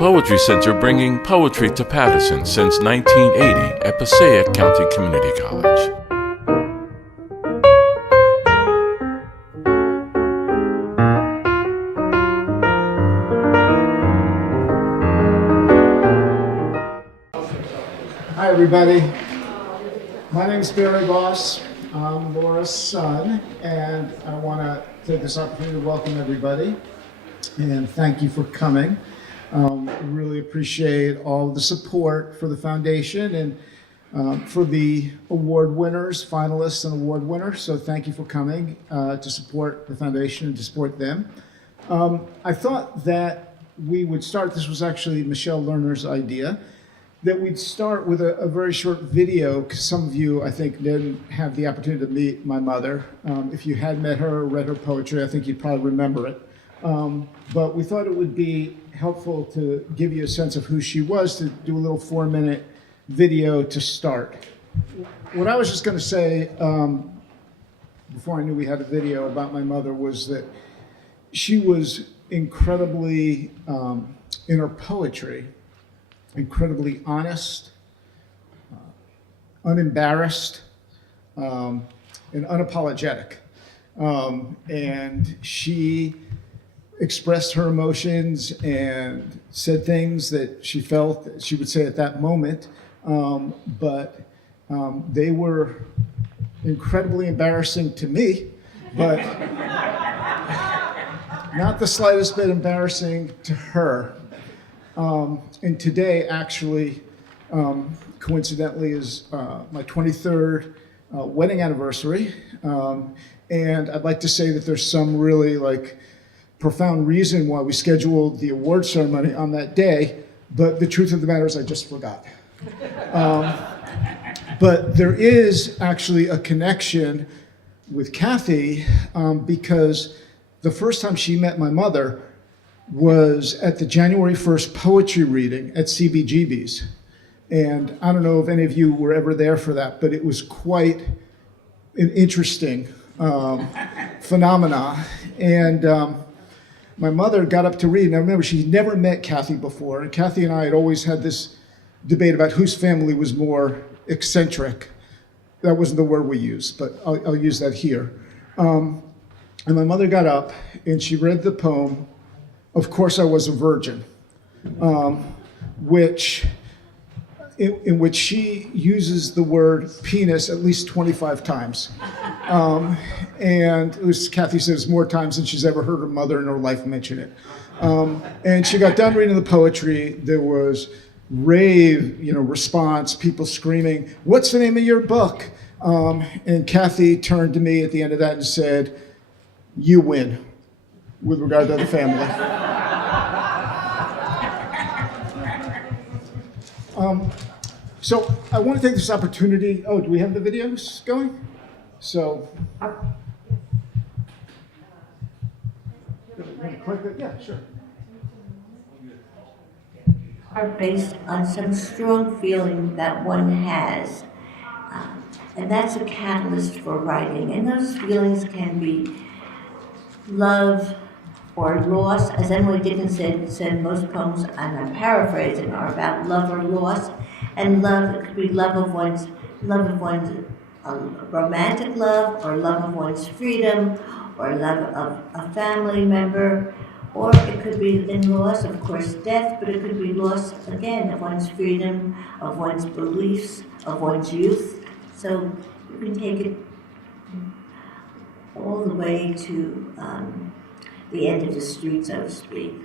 Poetry Center, bringing poetry to Paterson since 1980 at Passaic County Community College. Hi, everybody. My name is Barry Boss. I'm Laura's son, and I want to take this opportunity to welcome everybody and thank you for coming. Really appreciate all the support for the foundation and for the award winners, finalists and award winners. So thank you for coming to support the foundation and to support them. I thought that we would start, this was actually Michelle Lerner's idea, that we'd start with a very short video, because some of you, I think, didn't have the opportunity to meet my mother. If you had met her or read her poetry, I think you'd probably remember it. But we thought it would be helpful to give you a sense of who she was, to do a little 4-minute video to start. What I was just going to say, before I knew we had a video about my mother, was that she was incredibly, in her poetry, incredibly honest, unembarrassed, and unapologetic. And she expressed her emotions and said things that she felt that she would say at that moment, but they were incredibly embarrassing to me, but not the slightest bit embarrassing to her. And today, actually, coincidentally, is my 23rd wedding anniversary. And I'd like to say that there's some really profound reason why we scheduled the award ceremony on that day. But the truth of the matter is I just forgot. But there is actually a connection with Kathy because the first time she met my mother was at the January 1st poetry reading at CBGB's. And I don't know if any of you were ever there for that, but it was quite an interesting phenomena. And my mother got up to read, and I remember she'd never met Kathy before, and Kathy and I had always had this debate about whose family was more eccentric. That wasn't the word we used, but I'll use that here. And my mother got up, and she read the poem, Of Course I Was a Virgin, in which she uses the word penis at least 25 times. And it was, Kathy says, more times than she's ever heard her mother in her life mention it. And she got done reading the poetry. There was rave, response, people screaming, "What's the name of your book?" And Kathy turned to me at the end of that and said, "You win," with regard to the family. So I want to take this opportunity. Oh, do we have the videos going? So, click it. Yeah, sure. Are based on some strong feeling that one has. And that's a catalyst for writing. And those feelings can be love or loss. As Emily Dickinson said, most poems, and I'm paraphrasing, are about love or loss. And love, it could be love of one's romantic love, or love of one's freedom, or love of a family member. Or it could be in loss, of course, death, but it could be loss, again, of one's freedom, of one's beliefs, of one's youth. So you can take it all the way to the end of the street, so to speak.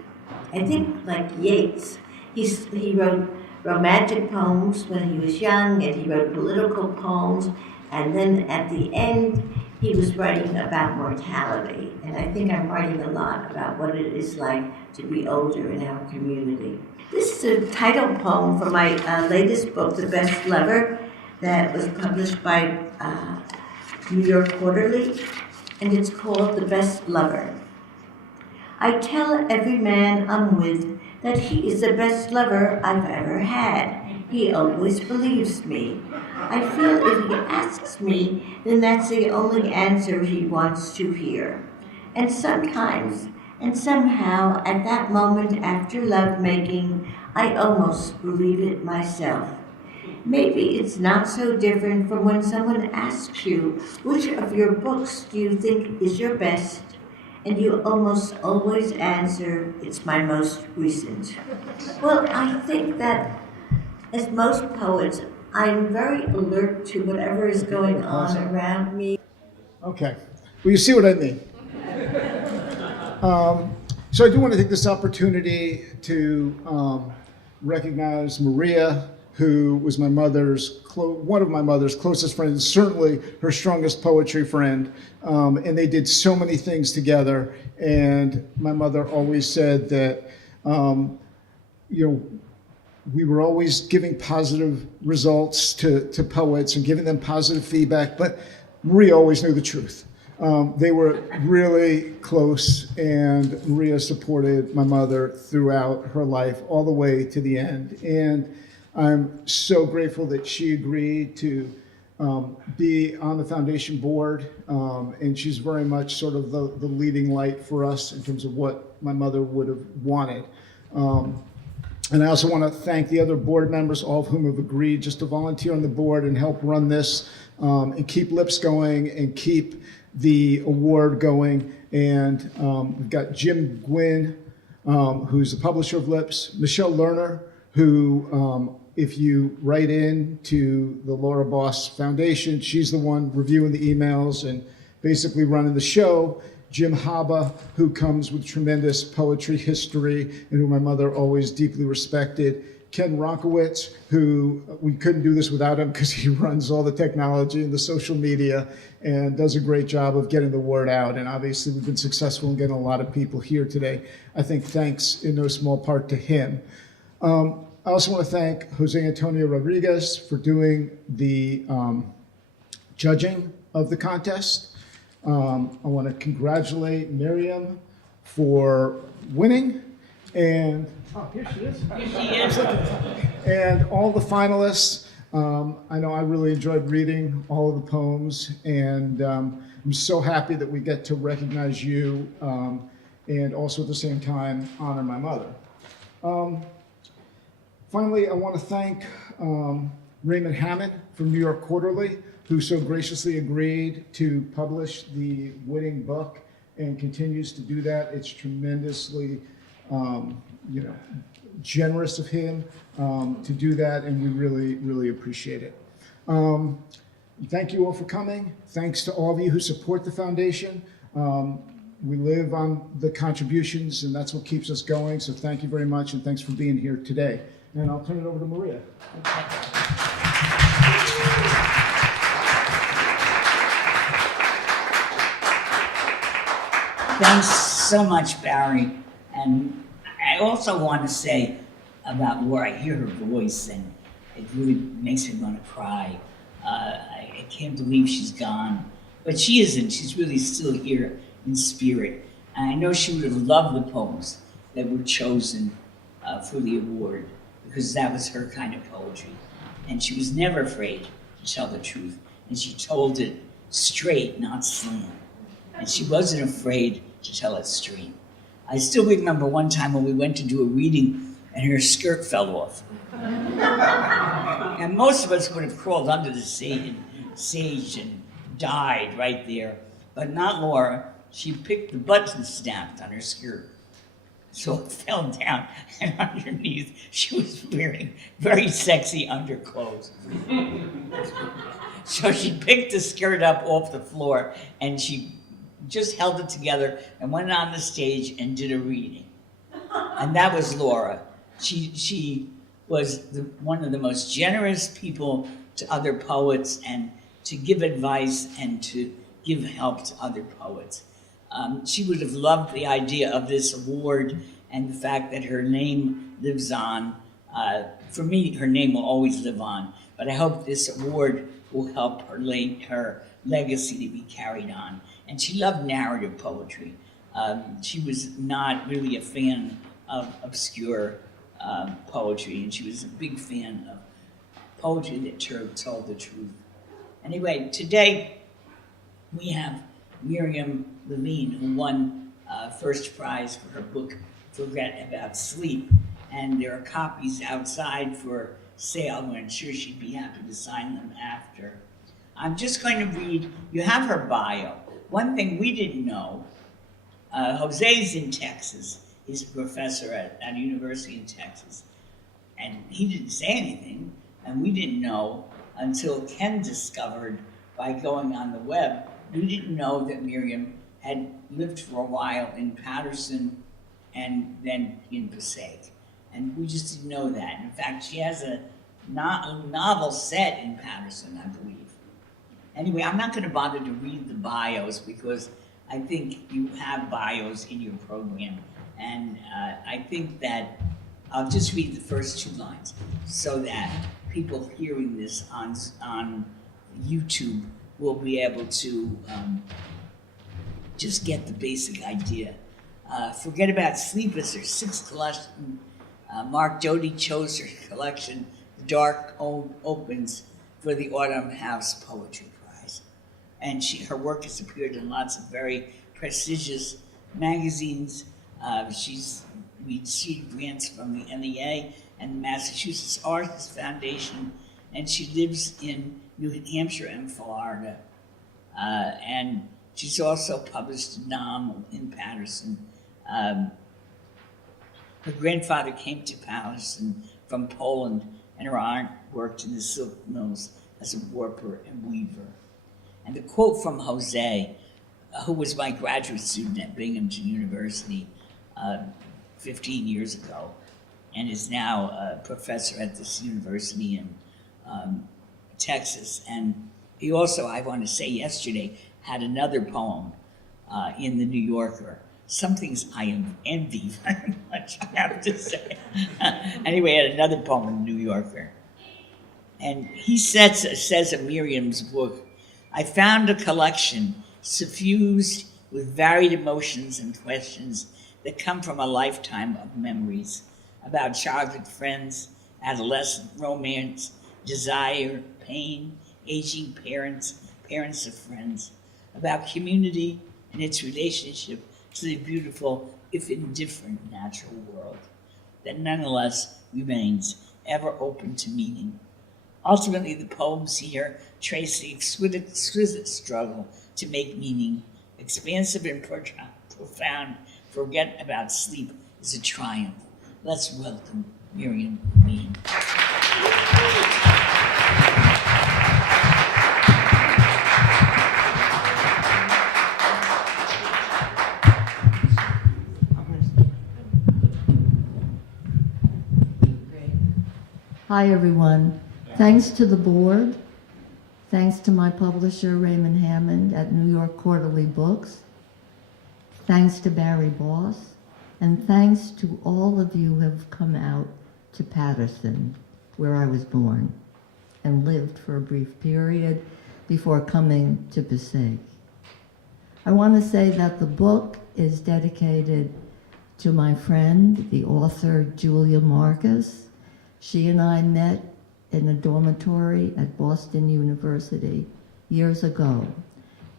I think, like Yeats, he wrote romantic poems when he was young, and he wrote political poems, and then at the end, he was writing about mortality. And I think I'm writing a lot about what it is like to be older in our community. This is a title poem for my latest book, The Best Lover, that was published by New York Quarterly, and it's called The Best Lover. I tell every man I'm with that he is the best lover I've ever had. He always believes me. I feel if he asks me, then that's the only answer he wants to hear. And sometimes, And somehow, at that moment after lovemaking, I almost believe it myself. Maybe it's not so different from when someone asks you, which of your books do you think is your best? And you almost always answer, it's my most recent. Well, I think that as most poets, I'm very alert to whatever is going on around me. Okay. Well, you see what I mean. So I do want to take this opportunity to recognize Maria, who was my mother's one of my mother's closest friends, certainly her strongest poetry friend. And they did so many things together. And my mother always said that, we were always giving positive results to poets and giving them positive feedback, but Maria always knew the truth. They were really close, and Maria supported my mother throughout her life, all the way to the end. And I'm so grateful that she agreed to be on the foundation board, and she's very much sort of the leading light for us in terms of what my mother would have wanted. And I also want to thank the other board members, all of whom have agreed just to volunteer on the board and help run this, and keep Lips going and keep the award going. And we've got Jim Gwyn, who's the publisher of Lips, Michelle Lerner, who, if you write in to the Laura Boss Foundation, she's the one reviewing the emails and basically running the show. Jim Haba, who comes with tremendous poetry history and who my mother always deeply respected. Ken Ronkowitz, who we couldn't do this without him because he runs all the technology and the social media and does a great job of getting the word out. And obviously we've been successful in getting a lot of people here today. I think thanks in no small part to him. I also want to thank Jose Antonio Rodriguez for doing the judging of the contest. I want to congratulate Miriam for winning, and here she is. Here she is. And all the finalists. I know I really enjoyed reading all of the poems, and I'm so happy that we get to recognize you, and also at the same time honor my mother. Finally, I want to thank Raymond Hammond from New York Quarterly, who so graciously agreed to publish the winning book and continues to do that. It's tremendously, generous of him to do that, and we really, really appreciate it. Thank you all for coming. Thanks to all of you who support the foundation. We live on the contributions, and that's what keeps us going. So thank you very much, and thanks for being here today. And I'll turn it over to Maria. Thanks so much, Barry. And I also want to say about Laura, I hear her voice and it really makes me want to cry. I can't believe she's gone, but she isn't. She's really still here in spirit. And I know she would have loved the poems that were chosen for the award, because that was her kind of poetry. And she was never afraid to tell the truth. And she told it straight, not slang. And she wasn't afraid to tell it straight. I still remember one time when we went to do a reading and her skirt fell off. And most of us would have crawled under the sage and died right there. But not Laura. She picked the button snapped on her skirt. So it fell down, and underneath she was wearing very sexy underclothes. So she picked the skirt up off the floor and she just held it together and went on the stage and did a reading. And that was Laura. She was one of the most generous people to other poets, and to give advice and to give help to other poets. She would have loved the idea of this award and the fact that her name lives on. For me, her name will always live on, but I hope this award will help her legacy to be carried on. And she loved narrative poetry. She was not really a fan of obscure poetry, and she was a big fan of poetry that told the truth. Anyway, today we have Miriam Levine, who won first prize for her book, Forget About Sleep. And there are copies outside for sale, and I'm sure she'd be happy to sign them after. I'm just going to read, you have her bio. One thing we didn't know, Jose's in Texas. He's a professor at a university in Texas. And he didn't say anything, and we didn't know until Ken discovered by going on the web. We didn't know that Miriam had lived for a while in Paterson and then in Passaic. And we just didn't know that. In fact, she has a novel set in Paterson, I believe. Anyway, I'm not going to bother to read the bios because I think you have bios in your program. And I think that I'll just read the first 2 lines so that people hearing this on YouTube will be able to just get the basic idea. Forget About Sleep is her 6th collection. Mark Doty chose her collection, Dark Opens, for the Autumn House Poetry Prize. And her work has appeared in lots of very prestigious magazines. She's received grants from the NEA and the Massachusetts Arts Foundation, and she lives in New Hampshire and Florida. And she's also published a novel in Paterson. Her grandfather came to Paterson from Poland, and her aunt worked in the silk mills as a warper and weaver. And the quote from Jose, who was my graduate student at Binghamton University 15 years ago, and is now a professor at this university in Texas. And he also, I want to say yesterday, had another poem in the New Yorker. Some things I envy very much, I have to say. Anyway, he had another poem in the New Yorker. And he says of Miriam's book, I found a collection suffused with varied emotions and questions that come from a lifetime of memories about childhood friends, adolescent romance, desire, pain, aging parents, parents of friends, about community and its relationship to the beautiful, if indifferent, natural world that nonetheless remains ever open to meaning. Ultimately, the poems here trace the exquisite struggle to make meaning, expansive and profound. Forget About Sleep is a triumph. Let's welcome Miriam Levine. Hi, everyone. Thanks to the board. Thanks to my publisher, Raymond Hammond at New York Quarterly Books. Thanks to Barry Boss. And thanks to all of you who have come out to Paterson, where I was born and lived for a brief period before coming to Passaic. I want to say that the book is dedicated to my friend, the author Julia Marcus. She and I met in a dormitory at Boston University years ago,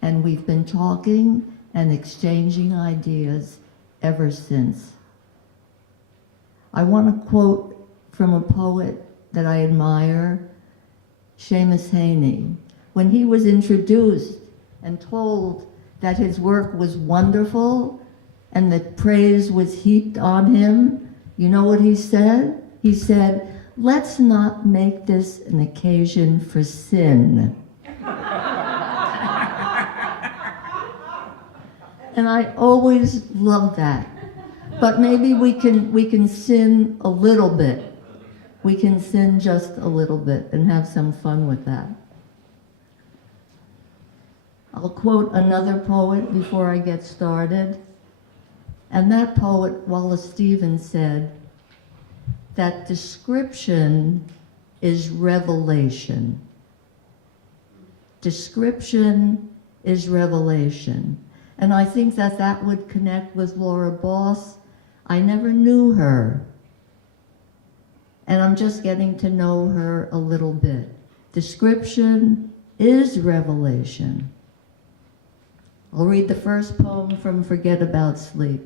and we've been talking and exchanging ideas ever since. I want to quote from a poet that I admire, Seamus Heaney. When he was introduced and told that his work was wonderful and that praise was heaped on him, you know what he said? He said, let's not make this an occasion for sin. And I always love that. But maybe we can sin a little bit. We can sin just a little bit and have some fun with that. I'll quote another poet before I get started. And that poet, Wallace Stevens, said that description is revelation. Description is revelation. And I think that that would connect with Laura Boss. I never knew her. And I'm just getting to know her a little bit. Description is revelation. I'll read the first poem from Forget About Sleep.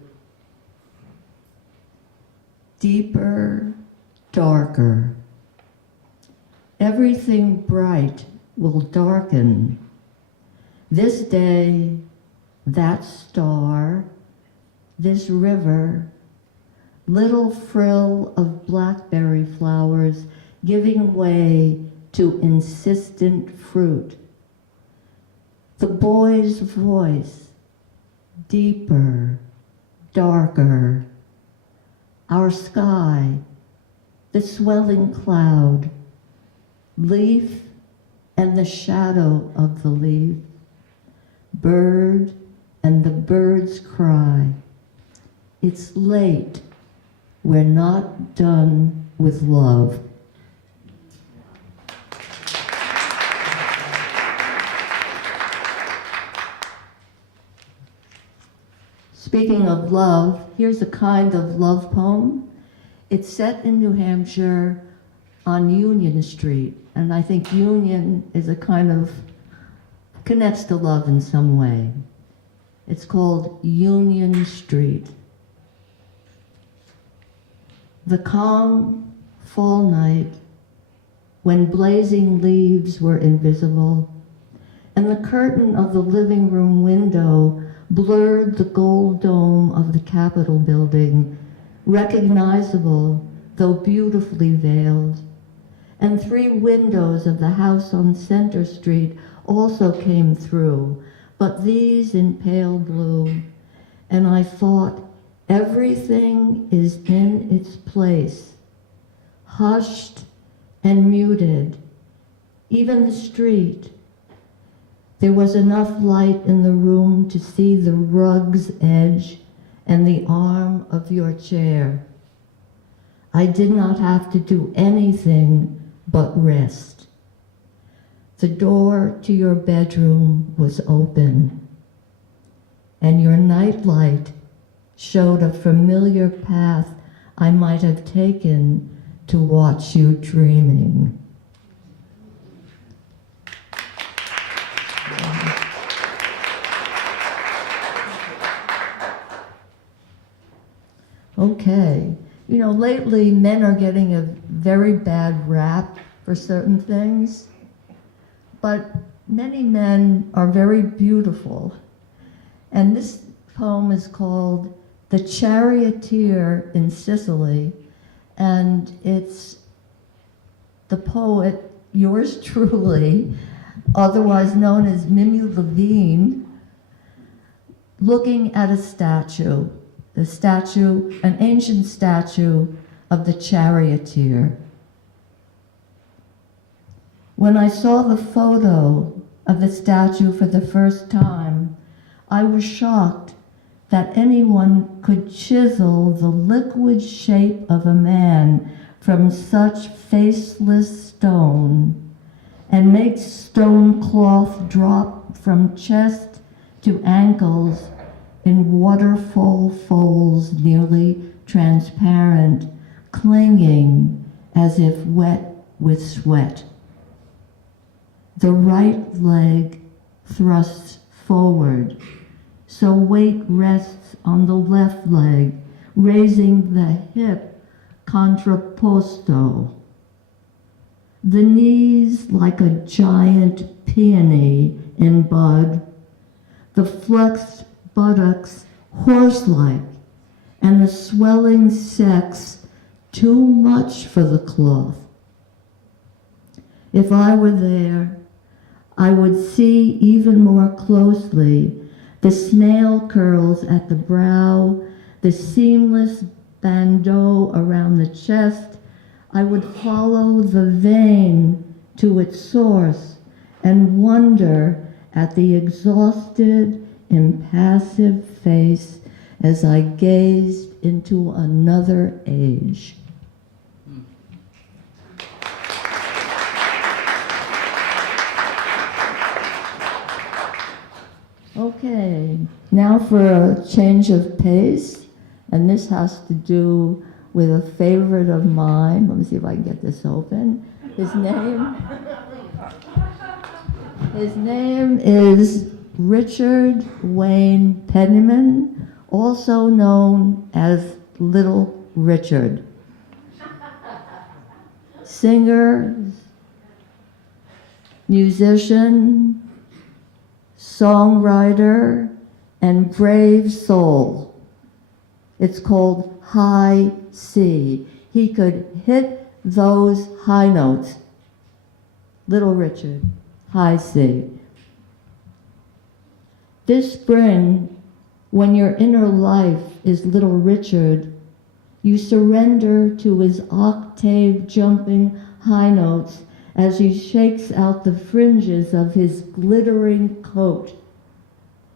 Deeper, darker. Everything bright will darken. This day, that star, this river, little frill of blackberry flowers giving way to insistent fruit. The boy's voice, deeper, darker. Our sky, the swelling cloud, leaf and the shadow of the leaf, bird and the bird's cry. It's late, we're not done with love. Speaking of love, here's a kind of love poem. It's set in New Hampshire on Union Street, and I think Union is a kind of, connects to love in some way. It's called Union Street. The calm fall night, when blazing leaves were invisible, and the curtain of the living room window blurred the gold dome of the Capitol building, recognizable though beautifully veiled. And 3 windows of the house on Center Street also came through, but these in pale blue. And I thought, everything is in its place, hushed and muted, even the street. There was enough light in the room to see the rug's edge and the arm of your chair. I did not have to do anything but rest. The door to your bedroom was open, and your nightlight showed a familiar path I might have taken to watch you dreaming. Okay, you know, lately men are getting a very bad rap for certain things, but many men are very beautiful. And this poem is called The Charioteer in Sicily, and it's the poet, yours truly, otherwise known as Miriam Levine, looking at a statue. The statue, an ancient statue of the charioteer. When I saw the photo of the statue for the first time, I was shocked that anyone could chisel the liquid shape of a man from such faceless stone and make stone cloth drop from chest to ankles in waterfall folds nearly transparent, clinging as if wet with sweat. The right leg thrusts forward, so weight rests on the left leg, raising the hip contrapposto. The knees like a giant peony in bud, the flexed buttocks horse-like, and the swelling sex too much for the cloth. If I were there, I would see even more closely the snail curls at the brow, the seamless bandeau around the chest. I would follow the vein to its source and wonder at the exhausted, impassive face as I gazed into another age. Okay, now for a change of pace, and this has to do with a favorite of mine. Let me see if I can get this open. His name is Richard Wayne Penniman, also known as Little Richard. Singer, musician, songwriter, and brave soul. It's called High C. He could hit those high notes. Little Richard, High C. This spring, when your inner life is Little Richard, you surrender to his octave-jumping high notes as he shakes out the fringes of his glittering coat.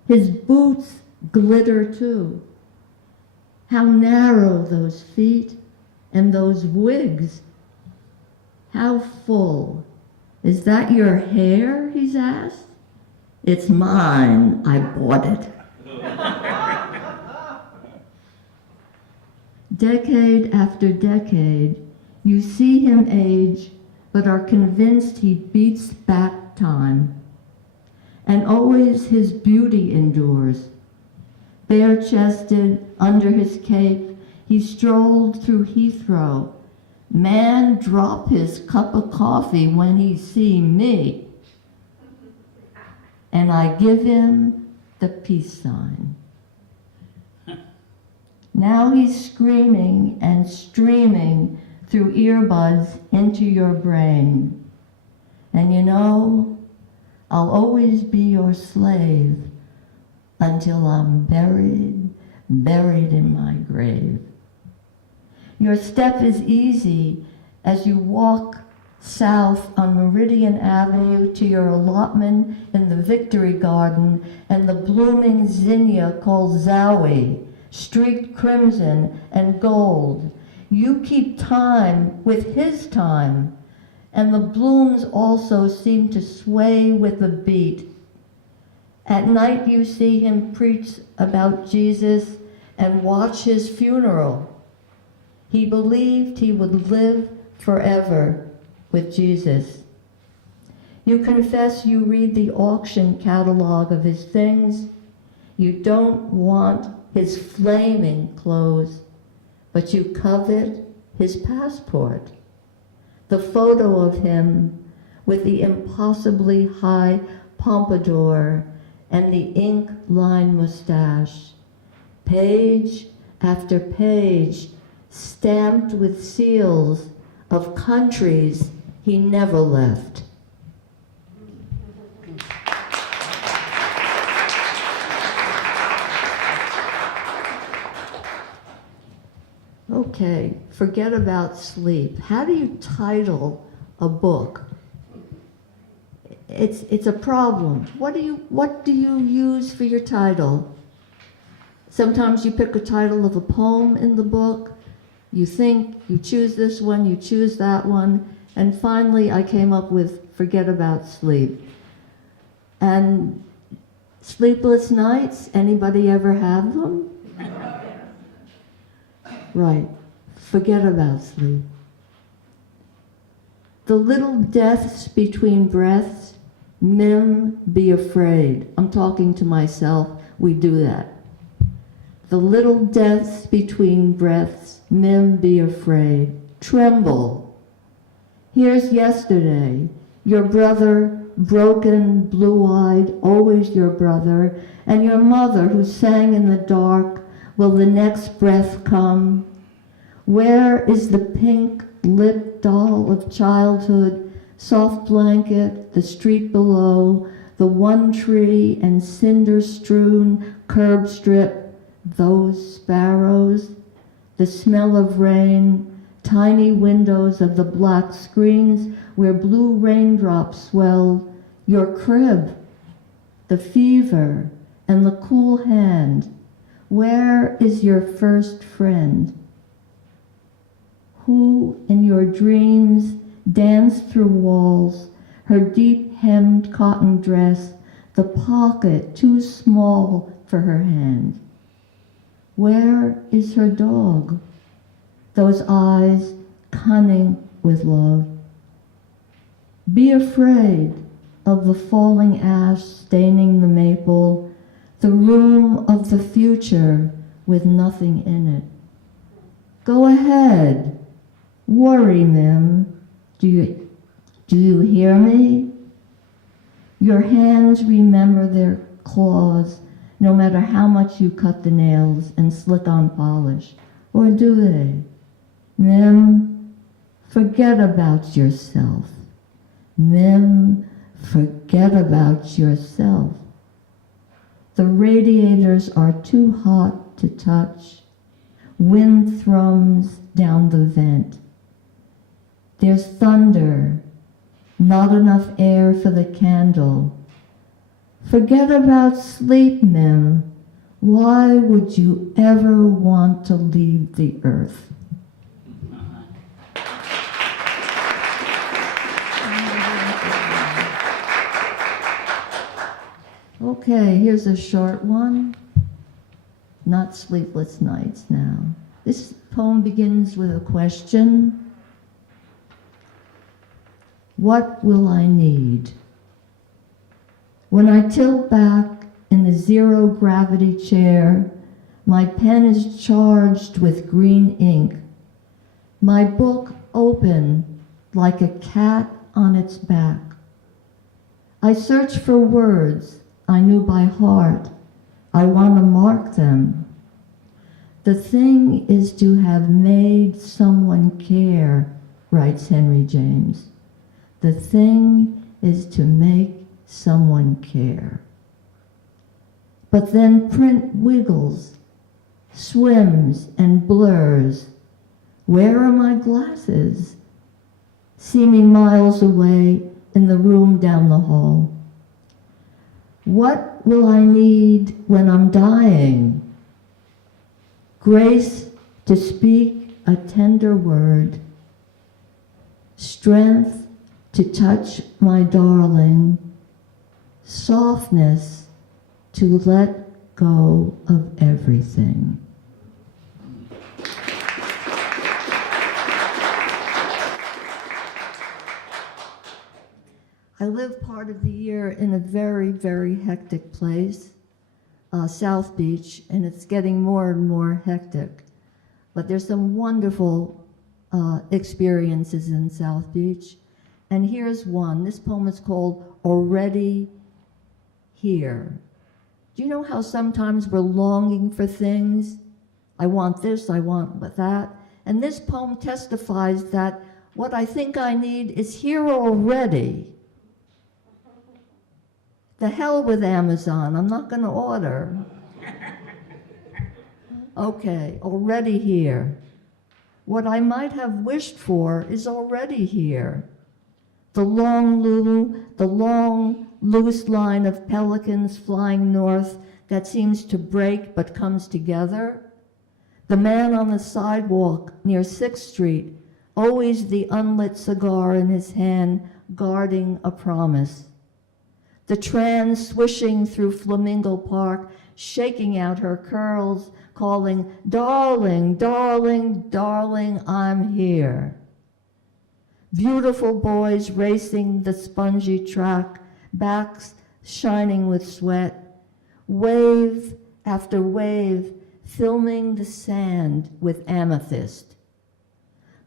His boots glitter too. How narrow those feet and those wigs. How full. Is that your hair, he's asked? It's mine, I bought it. Decade after decade, you see him age, but are convinced he beats back time. And always his beauty endures. Bare-chested, under his cape, he strolled through Heathrow. Man drop his cup of coffee when he see me. And I give him the peace sign. Now he's screaming and streaming through earbuds into your brain. And you know, I'll always be your slave until I'm buried in my grave. Your step is easy as you walk south on Meridian Avenue to your allotment in the Victory Garden and the blooming zinnia called Zowie, streaked crimson and gold. You keep time with his time, and the blooms also seem to sway with the beat. At night you see him preach about Jesus and watch his funeral. He believed he would live forever with Jesus. You confess you read the auction catalog of his things. You don't want his flaming clothes, but you covet his passport. The photo of him with the impossibly high pompadour and the ink-lined mustache. Page after page stamped with seals of countries he never left. Okay, forget about sleep. How do you title a book? It's a problem. What do you use for your title? Sometimes you pick a title of a poem in the book. You think, you choose this one, you choose that one, and finally I came up with Forget About Sleep. And sleepless nights, anybody ever have them? Right, forget about sleep. The little deaths between breaths, Mim, be afraid. I'm talking to myself, we do that. The little deaths between breaths, Mim, be afraid. Tremble. Here's yesterday, your brother, broken, blue-eyed, always your brother, and your mother who sang in the dark, will the next breath come? Where is the pink-lipped doll of childhood, soft blanket, the street below, the one tree and cinder-strewn curb strip, those sparrows, the smell of rain, tiny windows of the black screens where blue raindrops swell, your crib, the fever and the cool hand. Where is your first friend? Who in your dreams danced through walls, her deep-hemmed cotton dress, the pocket too small for her hand? Where is her dog? Those eyes cunning with love. Be afraid. of the falling ash staining the maple, the room of the future with nothing in it. Go ahead, worry, Mim. Do you hear me? Your hands remember their claws, no matter how much you cut the nails and slick on polish. Or do they? Mim, forget about yourself. Mim, forget about yourself. The radiators are too hot to touch. Wind thrums down the vent. There's thunder, not enough air for the candle. Forget about sleep, Mim. Why would you ever want to leave the earth? Okay, here's a short one. Not sleepless nights now. This poem begins with a question. What will I need? When I tilt back in the zero gravity chair, my pen is charged with green ink. My book open like a cat on its back. I search for words I knew by heart. I want to mark them. The thing is to have made someone care, writes Henry James. The thing is to make someone care. But then print wiggles, swims and blurs. Where are my glasses? Seeming miles away in the room down the hall. What will I need when I'm dying? Grace to speak a tender word, strength to touch my darling, softness to let go of everything. I live part of the year in a very, very hectic place, South Beach, and it's getting more and more hectic. But there's some wonderful experiences in South Beach. And here's one. This poem is called Already Here. Do you know how sometimes we're longing for things? I want this, I want that. And this poem testifies that what I think I need is here already. The hell with Amazon, I'm not gonna order. Okay, already here. What I might have wished for is already here. The long loose line of pelicans flying north that seems to break but comes together. The man on the sidewalk near 6th Street, always the unlit cigar in his hand, guarding a promise. The tran swishing through Flamingo Park, shaking out her curls, calling, darling, darling, darling, I'm here. Beautiful boys racing the spongy track, backs shining with sweat, wave after wave, filming the sand with amethyst.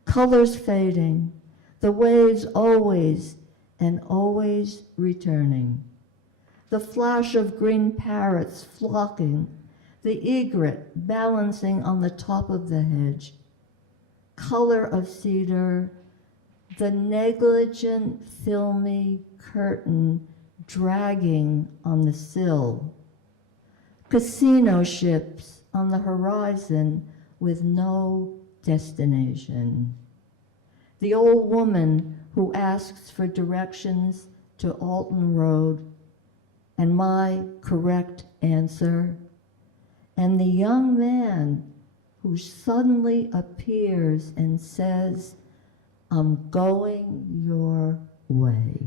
Colors fading, the waves always and always returning. The flash of green parrots flocking, the egret balancing on the top of the hedge. Color of cedar, the negligent filmy curtain dragging on the sill. Casino ships on the horizon with no destination. The old woman who asks for directions to Alton Road, and my correct answer, and the young man who suddenly appears and says, I'm going your way.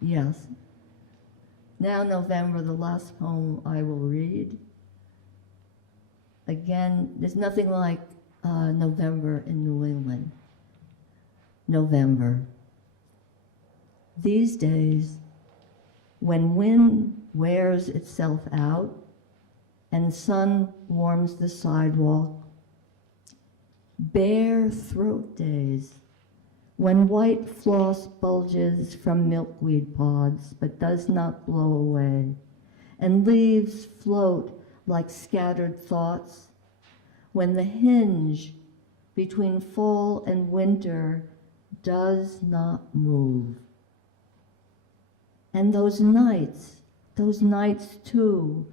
Yes. Now November, the last poem I will read again, there's nothing like November in New England. November. These days, when wind wears itself out and sun warms the sidewalk, bare throat days, when white floss bulges from milkweed pods but does not blow away, and leaves float like scattered thoughts, when the hinge between fall and winter does not move. And those nights too,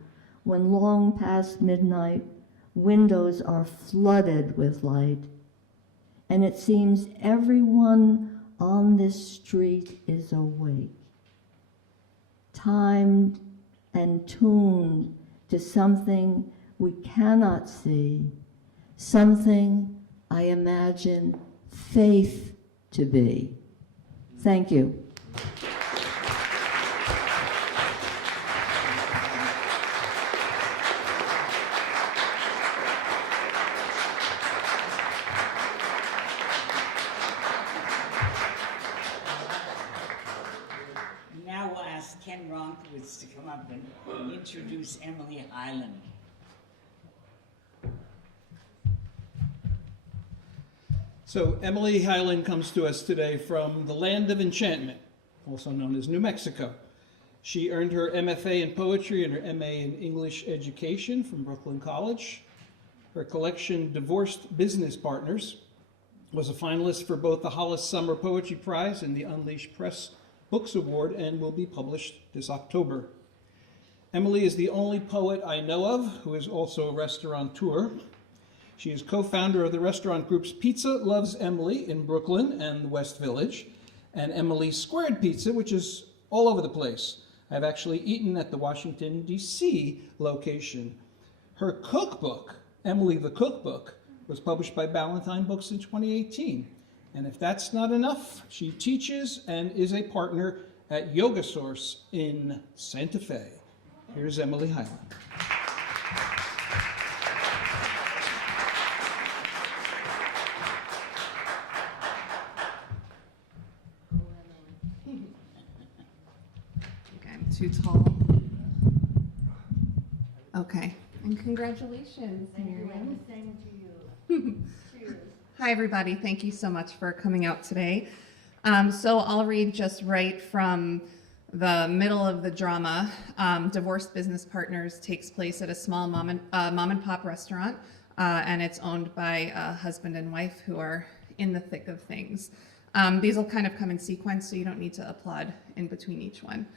when long past midnight, windows are flooded with light, and it seems everyone on this street is awake, timed and tuned to something we cannot see, something I imagine faith to be. Thank you. Now we'll ask Ken Ronkowitz to come up and introduce Emily Hyland. So Emily Hyland comes to us today from the land of enchantment, also known as New Mexico. She earned her MFA in poetry and her MA in English education from Brooklyn College. Her collection, Divorced Business Partners, was a finalist for both the Hollis Summer Poetry Prize and the Unleashed Press Books Award and will be published this October. Emily is the only poet I know of who is also a restaurateur. She is co-founder of the restaurant groups Pizza Loves Emily in Brooklyn and the West Village, and Emily Squared Pizza, which is all over the place. I've actually eaten at the Washington, D.C. location. Her cookbook, Emily the Cookbook, was published by Ballantine Books in 2018. And if that's not enough, she teaches and is a partner at Yoga Source in Santa Fe. Here's Emily Hyland. Okay, I'm too tall. Okay, and congratulations, Miriam. Same to you. Cheers. Hi, everybody. Thank you so much for coming out today. So I'll read just right from the middle of the drama. Divorced Business Partners takes place at a small mom and pop restaurant, and it's owned by a husband and wife who are in the thick of things. These will kind of come in sequence, so you don't need to applaud in between each one.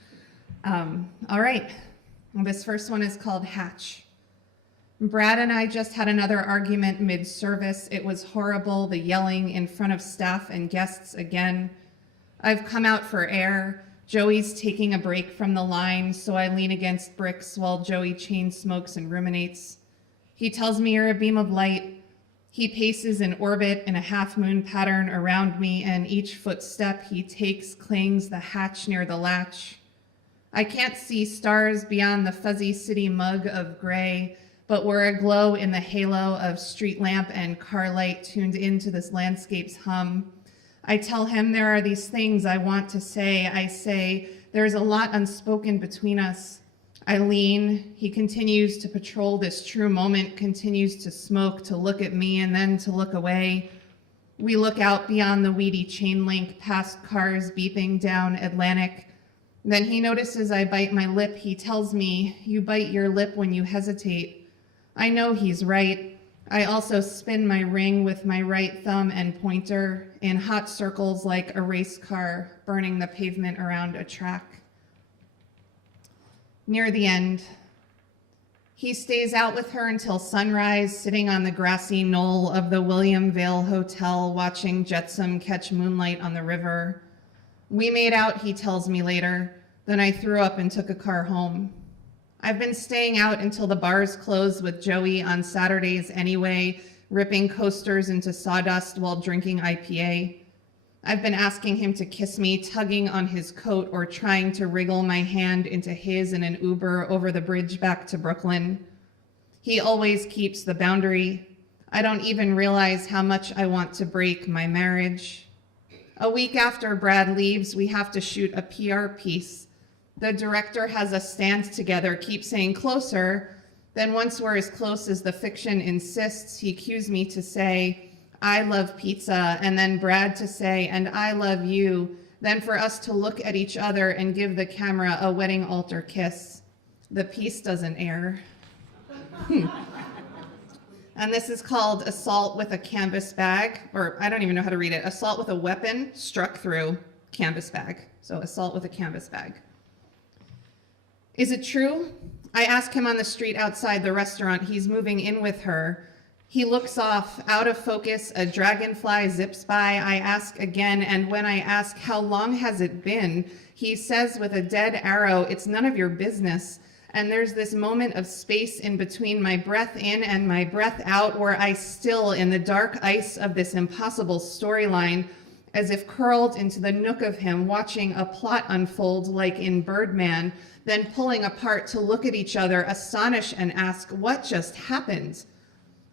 All right. This first one is called Hatch. Brad and I just had another argument mid-service. It was horrible, the yelling in front of staff and guests again. I've come out for air. Joey's taking a break from the line, so I lean against bricks while Joey chain smokes and ruminates. He tells me you're a beam of light. He paces in orbit in a half-moon pattern around me, and each footstep he takes clings the hatch near the latch. I can't see stars beyond the fuzzy city mug of gray, but we're aglow in the halo of street lamp and car light tuned into this landscape's hum. I tell him there are these things I want to say. I say, there's a lot unspoken between us. I lean. He continues to patrol this true moment, continues to smoke, to look at me, and then to look away. We look out beyond the weedy chain link, past cars beeping down Atlantic. Then he notices I bite my lip. He tells me, you bite your lip when you hesitate. I know he's right. I also spin my ring with my right thumb and pointer in hot circles like a race car burning the pavement around a track. Near the end, he stays out with her until sunrise, sitting on the grassy knoll of the William Vale Hotel, watching jetsam catch moonlight on the river. We made out, he tells me later. Then I threw up and took a car home. I've been staying out until the bars close with Joey on Saturdays anyway, ripping coasters into sawdust while drinking IPA. I've been asking him to kiss me, tugging on his coat or trying to wriggle my hand into his in an Uber over the bridge back to Brooklyn. He always keeps the boundary. I don't even realize how much I want to break my marriage. A week after Brad leaves, we have to shoot a PR piece. The director has us stand together, keep saying closer. Then once we're as close as the fiction insists, he cues me to say, I love pizza, and then Brad to say, and I love you. Then for us to look at each other and give the camera a wedding altar kiss. The piece doesn't air. And this is called Assault with a Canvas Bag, or I don't even know how to read it. Assault with a weapon struck through canvas bag. So assault with a canvas bag. Is it true? I ask him on the street outside the restaurant. He's moving in with her. He looks off, out of focus, a dragonfly zips by. I ask again, and when I ask, how long has it been? He says with a dead arrow, it's none of your business. And there's this moment of space in between my breath in and my breath out where I still in the dark ice of this impossible storyline, as if curled into the nook of him, watching a plot unfold like in Birdman, then pulling apart to look at each other, astonish and ask, what just happened?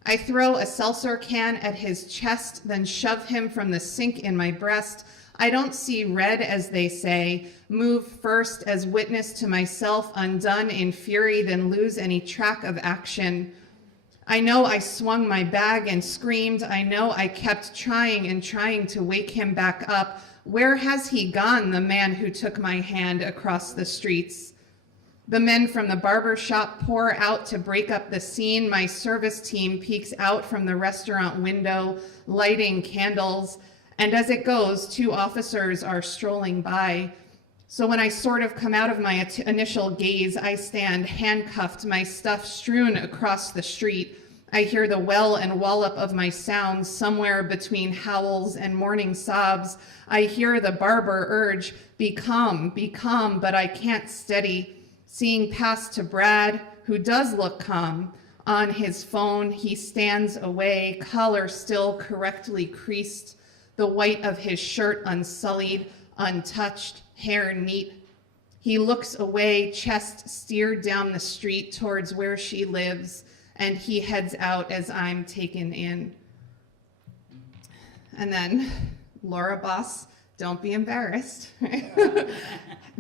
I throw a seltzer can at his chest, then shove him from the sink in my breast. I don't see red, as they say, move first as witness to myself undone in fury, then lose any track of action. I know I swung my bag and screamed. I know I kept trying and trying to wake him back up. Where has he gone, the man who took my hand across the streets? The men from the barber shop pour out to break up the scene. My service team peeks out from the restaurant window, lighting candles. And as it goes, 2 officers are strolling by. So when I sort of come out of my initial gaze, I stand handcuffed, my stuff strewn across the street. I hear the well and wallop of my sounds somewhere between howls and mourning sobs. I hear the barber urge, be calm, but I can't steady. Seeing past to Brad, who does look calm. On his phone, he stands away, collar still correctly creased. The white of his shirt unsullied, untouched, hair neat. He looks away, chest steered down the street towards where she lives, and he heads out as I'm taken in. And then, Laura Boss, don't be embarrassed.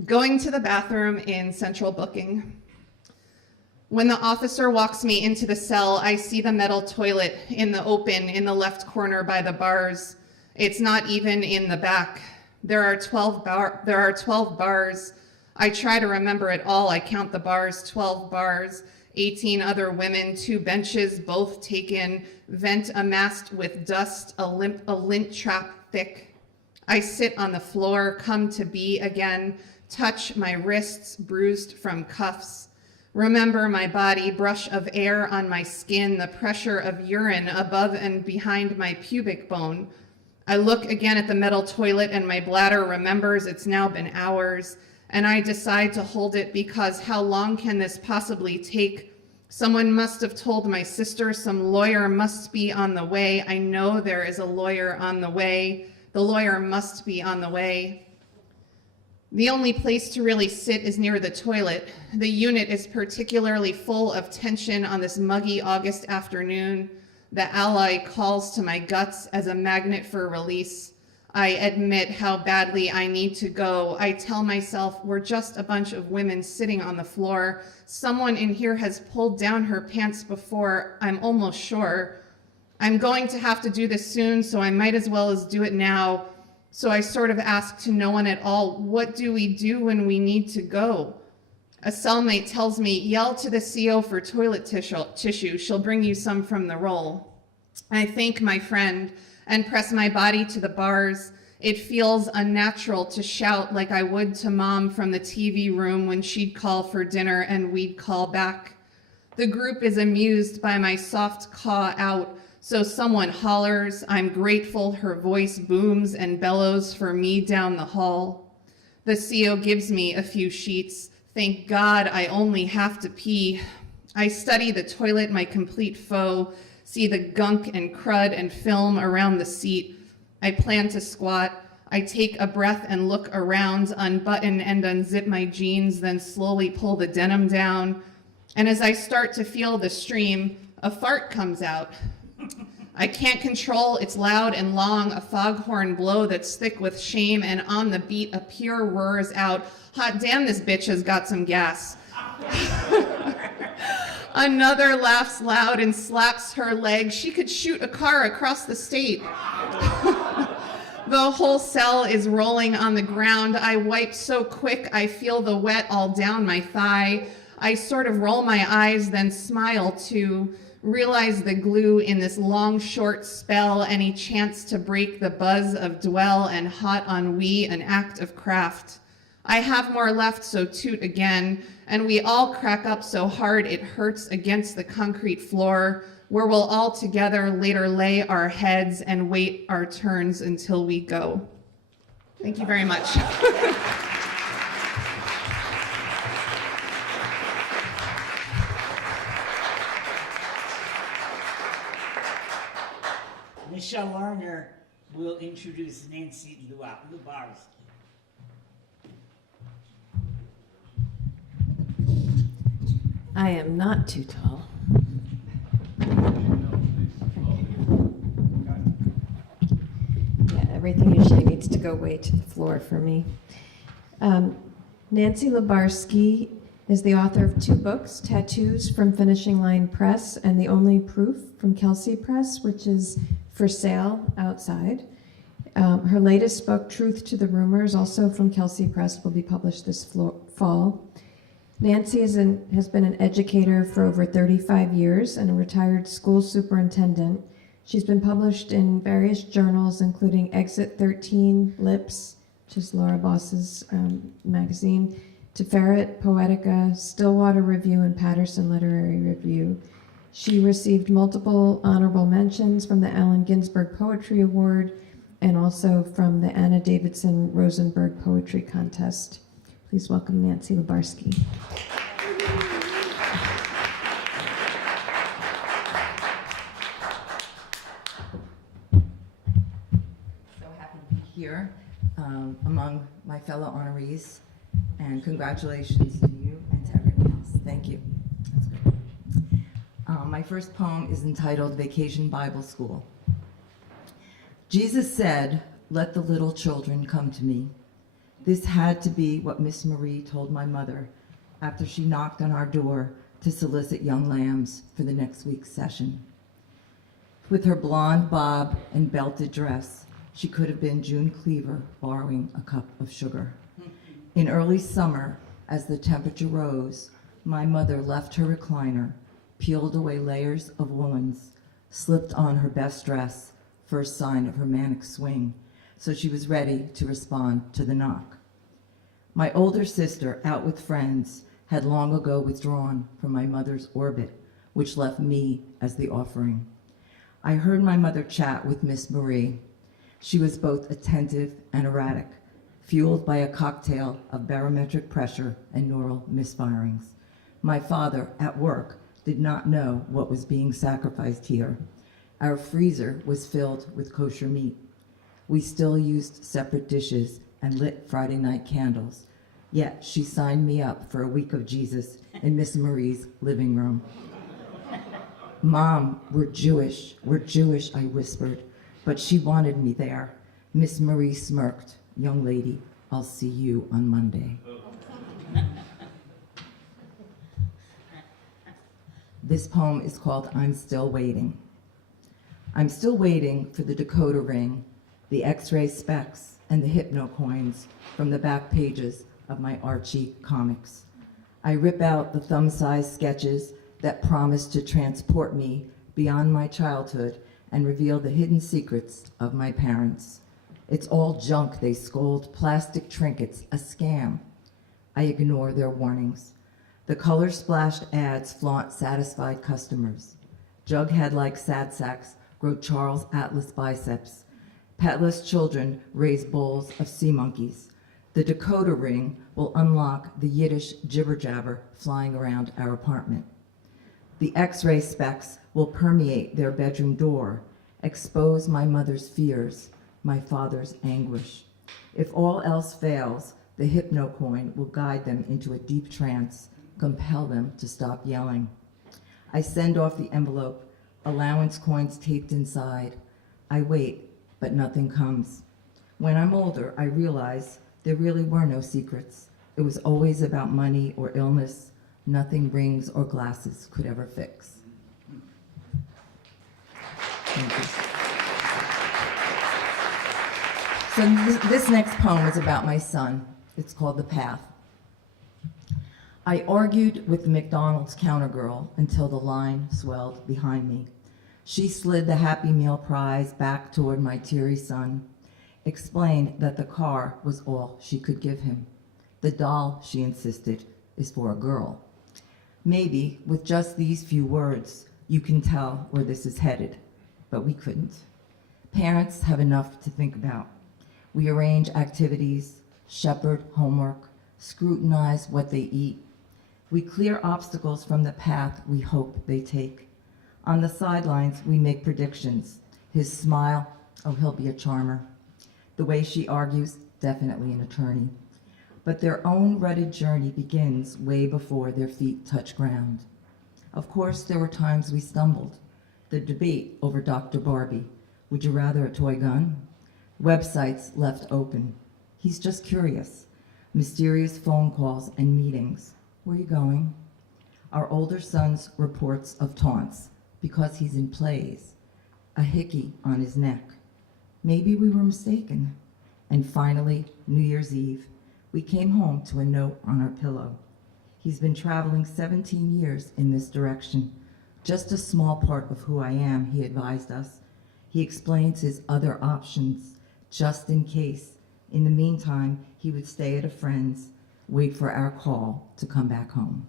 Going to the bathroom in central booking. When the officer walks me into the cell, I see the metal toilet in the open in the left corner by the bars. It's not even in the back. There are 12 bars. I try to remember it all. I count the bars, 12 bars, 18 other women, 2 benches, both taken, vent amassed with dust, a lint trap thick. I sit on the floor, come to be again, touch my wrists bruised from cuffs. Remember my body, brush of air on my skin, the pressure of urine above and behind my pubic bone. I look again at the metal toilet and my bladder remembers it's now been hours, and I decide to hold it because how long can this possibly take? Someone must have told my sister, some lawyer must be on the way. I know there is a lawyer on the way. The lawyer must be on the way. The only place to really sit is near the toilet. The unit is particularly full of tension on this muggy August afternoon. The ally calls to my guts as a magnet for release. I admit how badly I need to go. I tell myself we're just a bunch of women sitting on the floor. Someone in here has pulled down her pants before, I'm almost sure. I'm going to have to do this soon, so I might as well do it now. So I sort of ask to no one at all, what do we do when we need to go? A cellmate tells me, yell to the CO for toilet tissue. She'll bring you some from the roll. I thank my friend and press my body to the bars. It feels unnatural to shout like I would to Mom from the TV room when she'd call for dinner and we'd call back. The group is amused by my soft caw out, so someone hollers. I'm grateful her voice booms and bellows for me down the hall. The CO gives me a few sheets. Thank God I only have to pee. I study the toilet, my complete foe, see the gunk and crud and film around the seat. I plan to squat. I take a breath and look around, unbutton and unzip my jeans, then slowly pull the denim down. And as I start to feel the stream, a fart comes out. I can't control its loud and long, a foghorn blow that's thick with shame, and on the beat a peer roars out, "Hot damn, this bitch has got some gas." Another laughs loud and slaps her leg. She could shoot a car across the state. The whole cell is rolling on the ground. I wipe so quick I feel the wet all down my thigh. I sort of roll my eyes, then smile to realize the glue in this long, short spell, any chance to break the buzz of dwell and hot ennui, an act of craft. I have more left, so toot again, and we all crack up so hard it hurts against the concrete floor, where we'll all together later lay our heads and wait our turns until we go. Thank you very much. Michelle Lerner will introduce Nancy Lubarsky. I am not too tall. Yeah, everything usually needs to go way to the floor for me. Nancy Lubarsky is the author of 2 books, Tattoos from Finishing Line Press and The Only Proof from Kelsey Press, which is for sale outside. Her latest book, Truth to the Rumors, also from Kelsey Press, will be published this fall. Nancy has been an educator for over 35 years and a retired school superintendent. She's been published in various journals, including Exit 13, Lips, which is Laura Boss's magazine, Tiferet, Poetica, Stillwater Review, and Paterson Literary Review. She received multiple honorable mentions from the Allen Ginsberg Poetry Award and also from the Anna Davidson Rosenberg Poetry Contest. Please welcome Nancy Lubarsky. So happy to be here among my fellow honorees, and congratulations to you and to everyone else. Thank you. That's great. My first poem is entitled Vacation Bible School. Jesus said, "Let the little children come to me." This had to be what Miss Marie told my mother after she knocked on our door to solicit young lambs for the next week's session. With her blonde bob and belted dress, she could have been June Cleaver borrowing a cup of sugar. In early summer, as the temperature rose, my mother left her recliner, peeled away layers of woolens, slipped on her best dress, first sign of her manic swing, so she was ready to respond to the knock. My older sister, out with friends, had long ago withdrawn from my mother's orbit, which left me as the offering. I heard my mother chat with Miss Marie. She was both attentive and erratic, fueled by a cocktail of barometric pressure and neural misfirings. My father, at work, did not know what was being sacrificed here. Our freezer was filled with kosher meat. We still used separate dishes and lit Friday night candles. Yet she signed me up for a week of Jesus in Miss Marie's living room. "Mom, we're Jewish, I whispered, but she wanted me there. Miss Marie smirked. "Young lady, I'll see you on Monday." This poem is called I'm Still Waiting. I'm still waiting for the decoder ring, the X-ray specs, and the hypno coins from the back pages of my Archie comics. I rip out the thumb-sized sketches that promise to transport me beyond my childhood and reveal the hidden secrets of my parents. It's all junk, they scold, plastic trinkets, a scam. I ignore their warnings. The color-splashed ads flaunt satisfied customers. Jughead-like sad sacks grow Charles Atlas biceps. Petless children raise bowls of sea monkeys. The decoder ring will unlock the Yiddish jibber-jabber flying around our apartment. The X-ray specs will permeate their bedroom door, expose my mother's fears, my father's anguish. If all else fails, the hypno coin will guide them into a deep trance compel them to stop yelling. I send off the envelope, allowance coins taped inside. I wait, but nothing comes. When I'm older, I realize there really were no secrets. It was always about money or illness. Nothing rings or glasses could ever fix. Thank you. So this next poem is about my son. It's called The Path. I argued with the McDonald's counter girl until the line swelled behind me. She slid the Happy Meal prize back toward my teary son, explained that the car was all she could give him. The doll, she insisted, is for a girl. Maybe with just these few words, you can tell where this is headed, but we couldn't. Parents have enough to think about. We arrange activities, shepherd homework, scrutinize what they eat. We clear obstacles from the path we hope they take. On the sidelines, we make predictions. His smile, oh, he'll be a charmer. The way she argues, definitely an attorney. But their own rutted journey begins way before their feet touch ground. Of course, there were times we stumbled. The debate over Dr. Barbie. Would you rather a toy gun? Websites left open. He's just curious. Mysterious phone calls and meetings. Where are you going? Our older son's reports of taunts because he's in plays. A hickey on his neck. Maybe we were mistaken. And finally, New Year's Eve, we came home to a note on our pillow. He's been traveling 17 years in this direction. Just a small part of who I am, he advised us. He explains his other options, just in case. In the meantime, he would stay at a friend's, wait for our call to come back home.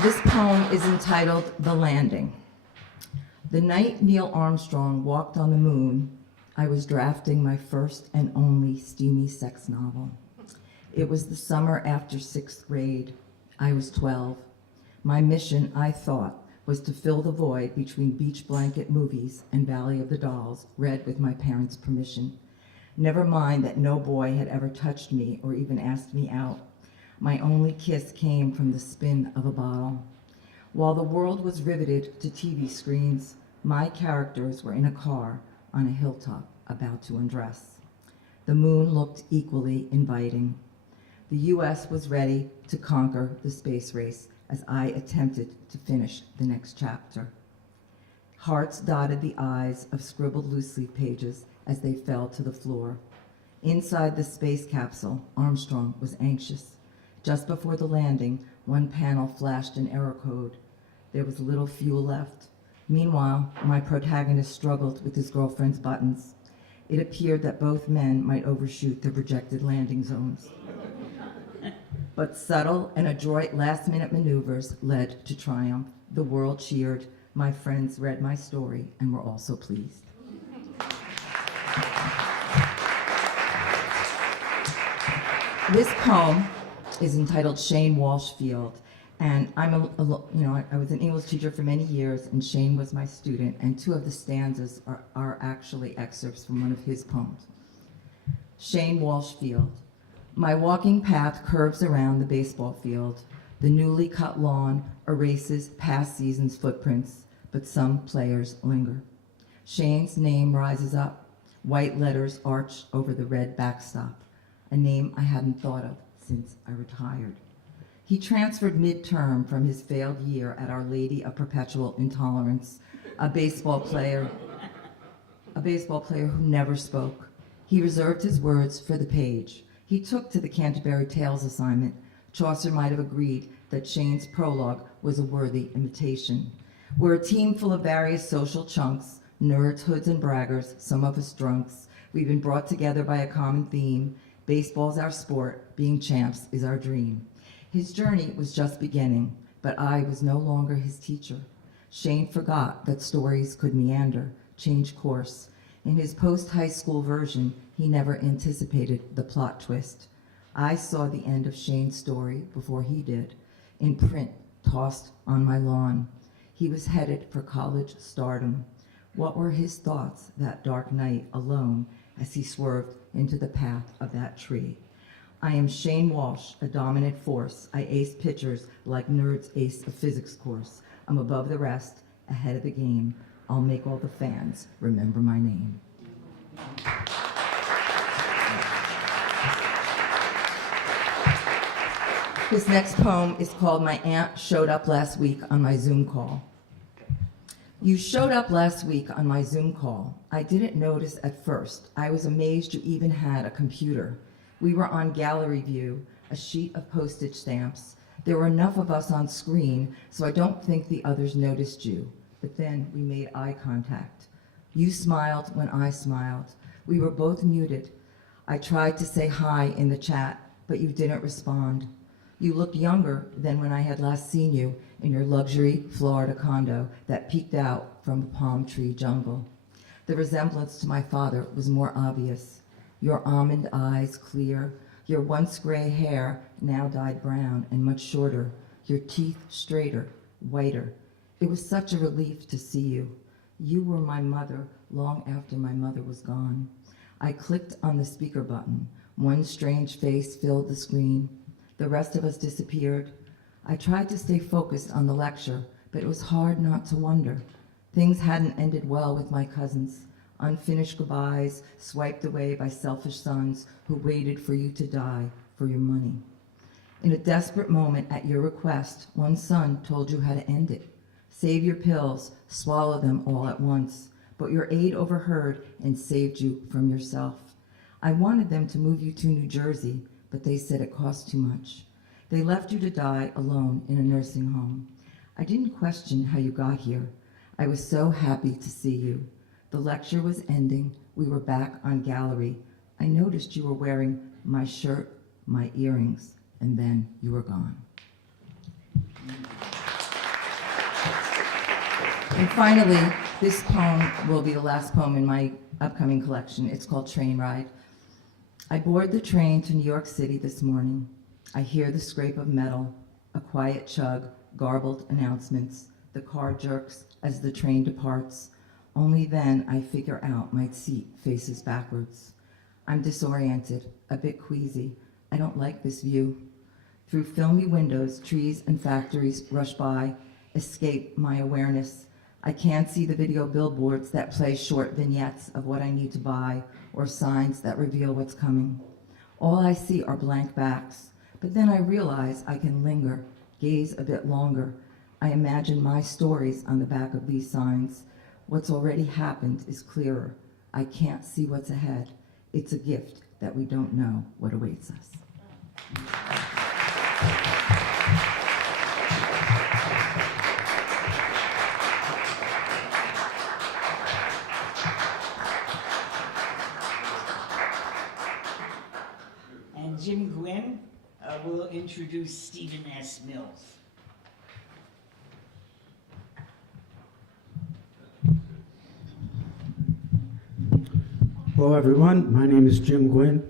This poem is entitled The Landing. The night Neil Armstrong walked on the moon, I was drafting my first and only steamy sex novel. It was the summer after 6th grade. I was 12. My mission, I thought, was to fill the void between beach blanket movies and Valley of the Dolls, read with my parents' permission. Never mind that no boy had ever touched me or even asked me out. My only kiss came from the spin of a bottle. While the world was riveted to TV screens, my characters were in a car on a hilltop about to undress. The moon looked equally inviting. The U.S. was ready to conquer the space race as I attempted to finish the next chapter. Hearts dotted the I's of scribbled loosely pages as they fell to the floor. Inside the space capsule, Armstrong was anxious. Just before the landing, one panel flashed an error code. There was little fuel left. Meanwhile, my protagonist struggled with his girlfriend's buttons. It appeared that both men might overshoot the projected landing zones. But subtle and adroit last-minute maneuvers led to triumph. The world cheered. My friends read my story and were also pleased. This poem is entitled Shane Walshfield, and I was an English teacher for many years, and Shane was my student, and two of the stanzas are actually excerpts from one of his poems. Shane Walshfield. My walking path curves around the baseball field. The newly cut lawn erases past season's footprints, but some players linger. Shane's name rises up. White letters arch over the red backstop, a name I hadn't thought of since I retired. He transferred midterm from his failed year at Our Lady of Perpetual Intolerance, a baseball player who never spoke. He reserved his words for the page. He took to the Canterbury Tales assignment. Chaucer might have agreed that Shane's prologue was a worthy imitation. We're a team full of various social chunks, nerds, hoods, and braggers, some of us drunks. We've been brought together by a common theme. Baseball's our sport, being champs is our dream. His journey was just beginning, but I was no longer his teacher. Shane forgot that stories could meander, change course. In his post-high school version, he never anticipated the plot twist. I saw the end of Shane's story before he did, in print, tossed on my lawn. He was headed for college stardom. What were his thoughts that dark night alone as he swerved into the path of that tree? I am Shane Walsh, a dominant force. I ace pitchers like nerds ace a physics course. I'm above the rest, ahead of the game. I'll make all the fans remember my name. This next poem is called My Aunt Showed Up Last Week on My Zoom Call. You showed up last week on my Zoom call. I didn't notice at first. I was amazed you even had a computer. We were on gallery view, a sheet of postage stamps. There were enough of us on screen, so I don't think the others noticed you. But then we made eye contact. You smiled when I smiled. We were both muted. I tried to say hi in the chat, but you didn't respond. You looked younger than when I had last seen you in your luxury Florida condo that peeked out from a palm tree jungle. The resemblance to my father was more obvious. Your almond eyes clear, your once gray hair now dyed brown and much shorter, your teeth straighter, whiter. It was such a relief to see you. You were my mother long after my mother was gone. I clicked on the speaker button. One strange face filled the screen. The rest of us disappeared. I tried to stay focused on the lecture, but it was hard not to wonder. Things hadn't ended well with my cousins. Unfinished goodbyes, swiped away by selfish sons who waited for you to die for your money. In a desperate moment, at your request, one son told you how to end it. Save your pills, swallow them all at once. But your aide overheard and saved you from yourself. I wanted them to move you to New Jersey, but they said it cost too much. They left you to die alone in a nursing home. I didn't question how you got here. I was so happy to see you. The lecture was ending. We were back on gallery. I noticed you were wearing my shirt, my earrings, and then you were gone. And finally, this poem will be the last poem in my upcoming collection. It's called Train Ride. I board the train to New York City this morning. I hear the scrape of metal, a quiet chug, garbled announcements. The car jerks as the train departs. Only then I figure out my seat faces backwards. I'm disoriented, a bit queasy. I don't like this view. Through filmy windows, trees and factories rush by, escape my awareness. I can't see the video billboards that play short vignettes of what I need to buy or signs that reveal what's coming. All I see are blank backs, but then I realize I can linger, gaze a bit longer. I imagine my stories on the back of these signs. What's already happened is clearer. I can't see what's ahead. It's a gift that we don't know what awaits us. And Jim Gwyn will introduce Stephen S. Mills. Hello, everyone. My name is Jim Gwyn.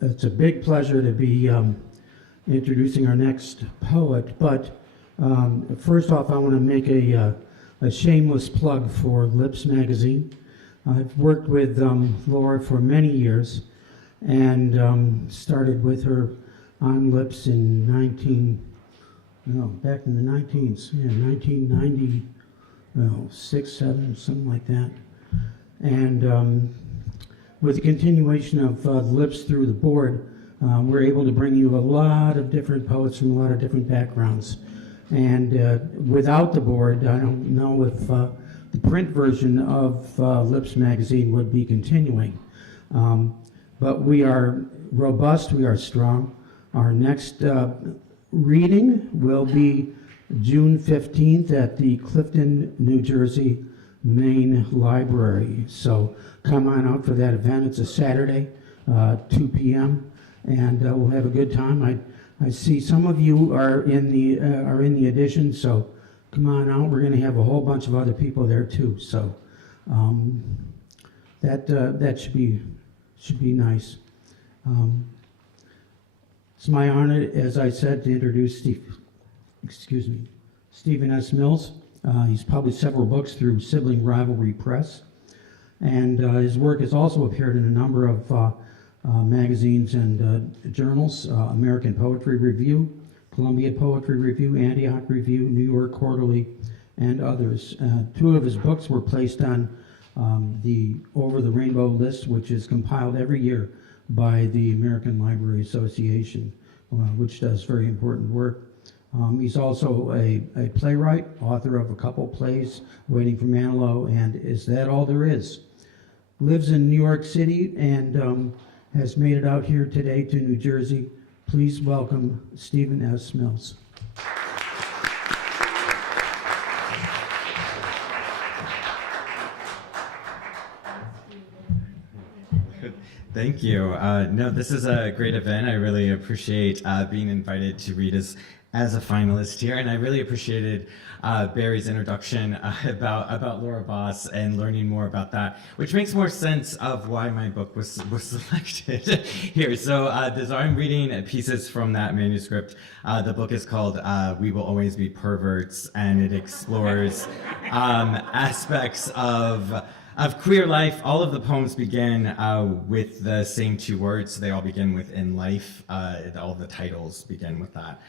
It's a big pleasure to be introducing our next poet, but first off, I want to make a shameless plug for Lips magazine. I've worked with Laura for many years and started with her on Lips in back in the 1996, 7, something like that. And with the continuation of Lips through the board, we're able to bring you a lot of different poets from a lot of different backgrounds. And without the board, I don't know if the print version of Lips magazine would be continuing. But we are robust, we are strong. Our next reading will be June 15th at the Clifton, New Jersey Main Library. So come on out for that event. It's a Saturday, 2 p.m. and we'll have a good time. I see some of you are in the edition, so come on out. We're going to have a whole bunch of other people there too. So that should be nice. It's my honor, as I said, to introduce Stephen S. Mills. He's published several books through Sibling Rivalry Press, and his work has also appeared in a number of magazines and journals, American Poetry Review, Columbia Poetry Review, Antioch Review, New York Quarterly, and others. Two of his books were placed on the Over the Rainbow list, which is compiled every year by the American Library Association, which does very important work. He's also a playwright, author of a couple plays, Waiting for Manilow and Is That All There Is? Lives in New York City and has made it out here today to New Jersey. Please welcome Stephen S. Mills. Thank you. No, this is a great event. I really appreciate being invited to read as a finalist here, and I really appreciated Barry's introduction about Laura Boss and learning more about that, which makes more sense of why my book was selected here. So I'm reading pieces from that manuscript. The book is called We Will Always Be Perverts, and it explores aspects of queer life. All of the poems begin with the same two words. They all begin with "in life." All the titles begin with that.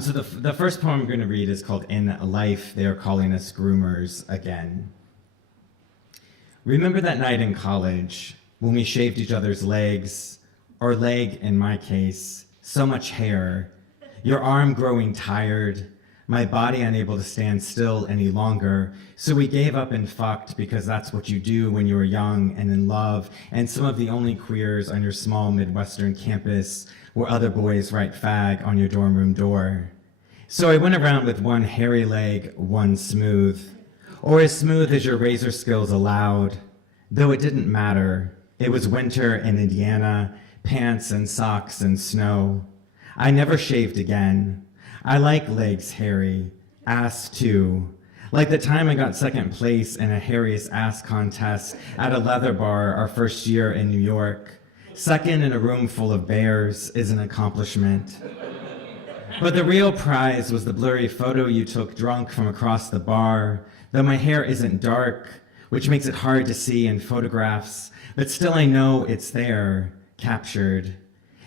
So the first poem I'm going to read is called "In Life, They Are Calling Us Groomers Again." Remember that night in college when we shaved each other's legs, or leg in my case, so much hair, your arm growing tired, my body unable to stand still any longer, so we gave up and fucked because that's what you do when you were young and in love, and some of the only queers on your small Midwestern campus were other boys write fag on your dorm room door. So I went around with one hairy leg, one smooth, or as smooth as your razor skills allowed, though it didn't matter. It was winter in Indiana, pants and socks and snow. I never shaved again. I like legs hairy, ass too. Like the time I got second place in a hairiest ass contest at a leather bar our first year in New York. Second in a room full of bears is an accomplishment. But the real prize was the blurry photo you took drunk from across the bar, though my hair isn't dark, which makes it hard to see in photographs, but still I know it's there, captured.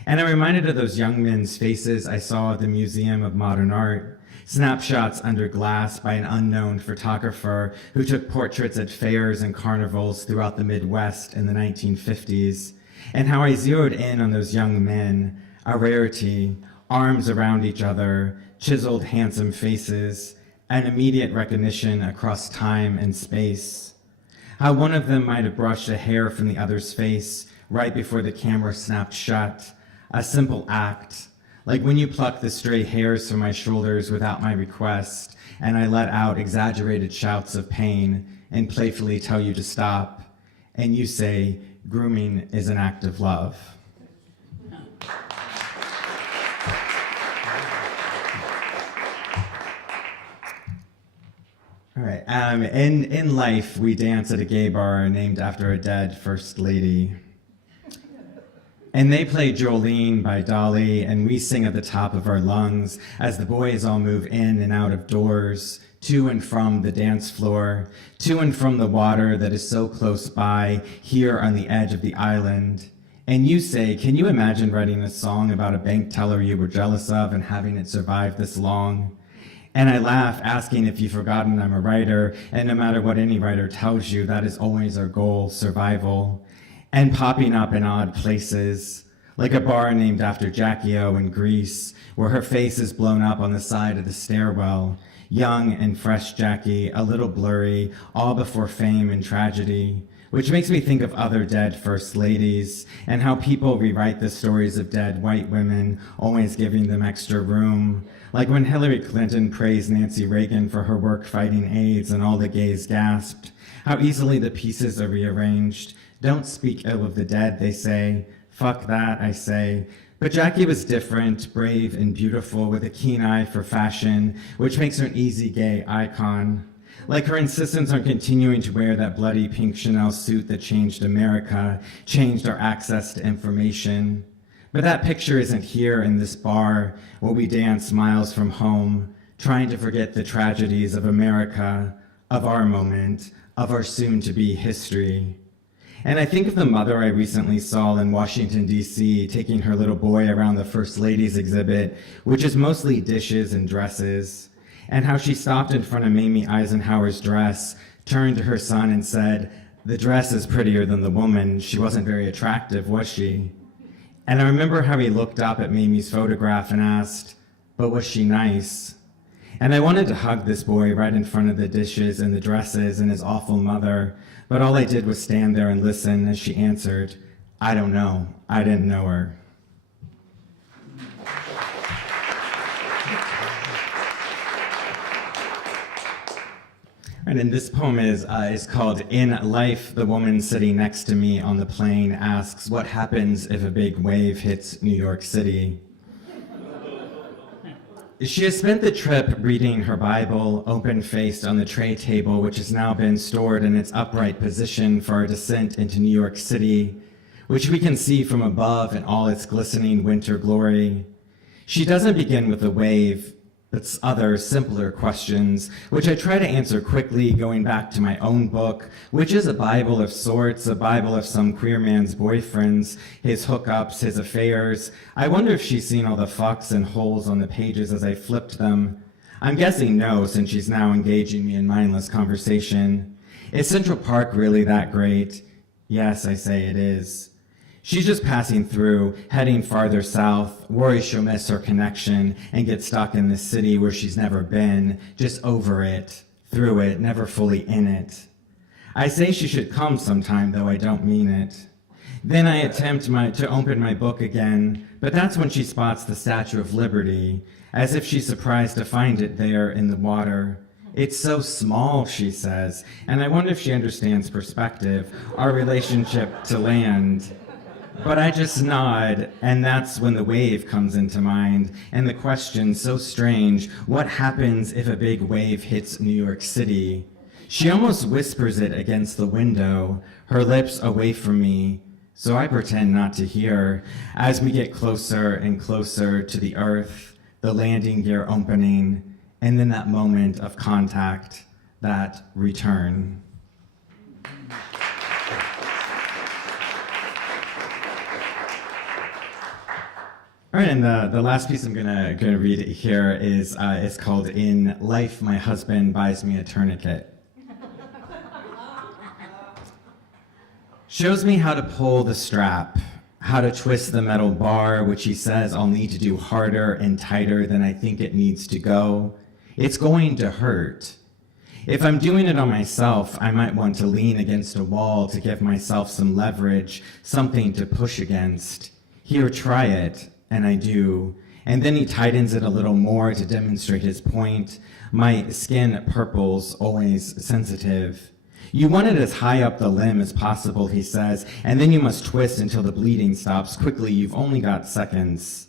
And I'm reminded of those young men's faces I saw at the Museum of Modern Art, snapshots under glass by an unknown photographer who took portraits at fairs and carnivals throughout the Midwest in the 1950s, and how I zeroed in on those young men, a rarity, arms around each other, chiseled handsome faces, and immediate recognition across time and space. How one of them might have brushed a hair from the other's face right before the camera snapped shut, a simple act, like when you pluck the stray hairs from my shoulders without my request, and I let out exaggerated shouts of pain and playfully tell you to stop, and you say, grooming is an act of love. All right, in life, we dance at a gay bar named after a dead first lady. And they play Jolene by Dolly, and we sing at the top of our lungs as the boys all move in and out of doors, to and from the dance floor, to and from the water that is so close by, here on the edge of the island. And you say, can you imagine writing a song about a bank teller you were jealous of and having it survive this long? And I laugh, asking if you've forgotten I'm a writer, and no matter what any writer tells you, that is always our goal, survival. And popping up in odd places, like a bar named after Jackie O in Greece, where her face is blown up on the side of the stairwell, young and fresh Jackie, a little blurry, all before fame and tragedy, which makes me think of other dead first ladies and how people rewrite the stories of dead white women, always giving them extra room. Like when Hillary Clinton praised Nancy Reagan for her work fighting AIDS and all the gays gasped, how easily the pieces are rearranged. Don't speak ill of the dead, they say. Fuck that, I say. But Jackie was different, brave and beautiful, with a keen eye for fashion, which makes her an easy gay icon. Like her insistence on continuing to wear that bloody pink Chanel suit that changed America, changed our access to information. But that picture isn't here in this bar, where we dance miles from home, trying to forget the tragedies of America, of our moment, of our soon-to-be history. And I think of the mother I recently saw in Washington, D.C., taking her little boy around the First Ladies exhibit, which is mostly dishes and dresses, and how she stopped in front of Mamie Eisenhower's dress, turned to her son and said, "The dress is prettier than the woman. She wasn't very attractive, was she?" And I remember how he looked up at Mamie's photograph and asked, "But was she nice?" And I wanted to hug this boy right in front of the dishes and the dresses and his awful mother, but all I did was stand there and listen as she answered, "I don't know. I didn't know her." And this poem is called "In Life, the Woman Sitting Next to Me on the Plane Asks what happens if a big wave hits New York City." She has spent the trip reading her Bible, open-faced on the tray table, which has now been stored in its upright position for our descent into New York City, which we can see from above in all its glistening winter glory. She doesn't begin with the wave, but other simpler questions, which I try to answer quickly, going back to my own book, which is a Bible of sorts, a Bible of some queer man's boyfriends, his hookups, his affairs. I wonder if she's seen all the fucks and holes on the pages as I flipped them. I'm guessing no, since she's now engaging me in mindless conversation. Is Central Park really that great? Yes, I say it is. She's just passing through, heading farther south, worries she'll miss her connection and get stuck in this city where she's never been, just over it, through it, never fully in it. I say she should come sometime, though I don't mean it. Then I attempt to open my book again, but that's when she spots the Statue of Liberty, as if she's surprised to find it there in the water. "It's so small," she says, and I wonder if she understands perspective, our relationship to land. But I just nod, and that's when the wave comes into mind, and the question so strange, what happens if a big wave hits New York City? She almost whispers it against the window, her lips away from me, so I pretend not to hear, as we get closer and closer to the earth, the landing gear opening, and then that moment of contact, that return. All right, and the last piece I'm gonna read here is called "In Life, My Husband Buys Me a Tourniquet." Shows me how to pull the strap, how to twist the metal bar, which he says I'll need to do harder and tighter than I think it needs to go. It's going to hurt. If I'm doing it on myself, I might want to lean against a wall to give myself some leverage, something to push against. Here, try it. And I do. And then he tightens it a little more to demonstrate his point. My skin purples, always sensitive. You want it as high up the limb as possible, he says, and then you must twist until the bleeding stops. Quickly, you've only got seconds.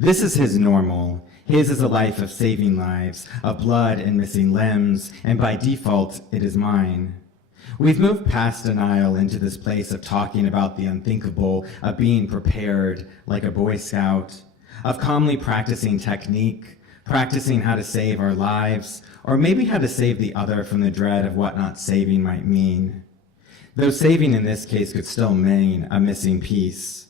This is his normal. His is a life of saving lives, of blood and missing limbs, and by default, it is mine. We've moved past denial into this place of talking about the unthinkable, of being prepared like a Boy Scout, of calmly practicing technique, practicing how to save our lives, or maybe how to save the other from the dread of what not saving might mean. Though saving in this case could still mean a missing piece.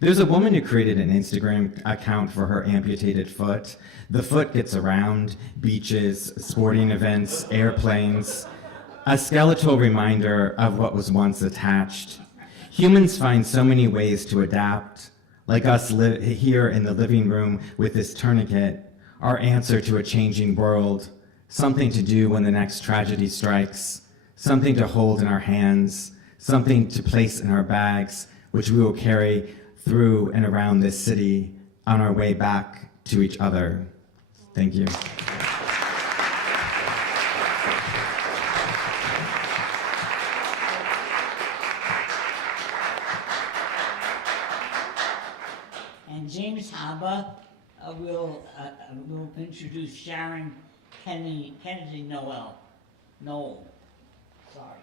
There's a woman who created an Instagram account for her amputated foot. The foot gets around, beaches, sporting events, airplanes, a skeletal reminder of what was once attached. Humans find so many ways to adapt, like us here in the living room with this tourniquet, our answer to a changing world, something to do when the next tragedy strikes, something to hold in our hands, something to place in our bags, which we will carry through and around this city on our way back to each other. Thank you. And James Haba will introduce Sharon Kennedy-Nolle. Sorry.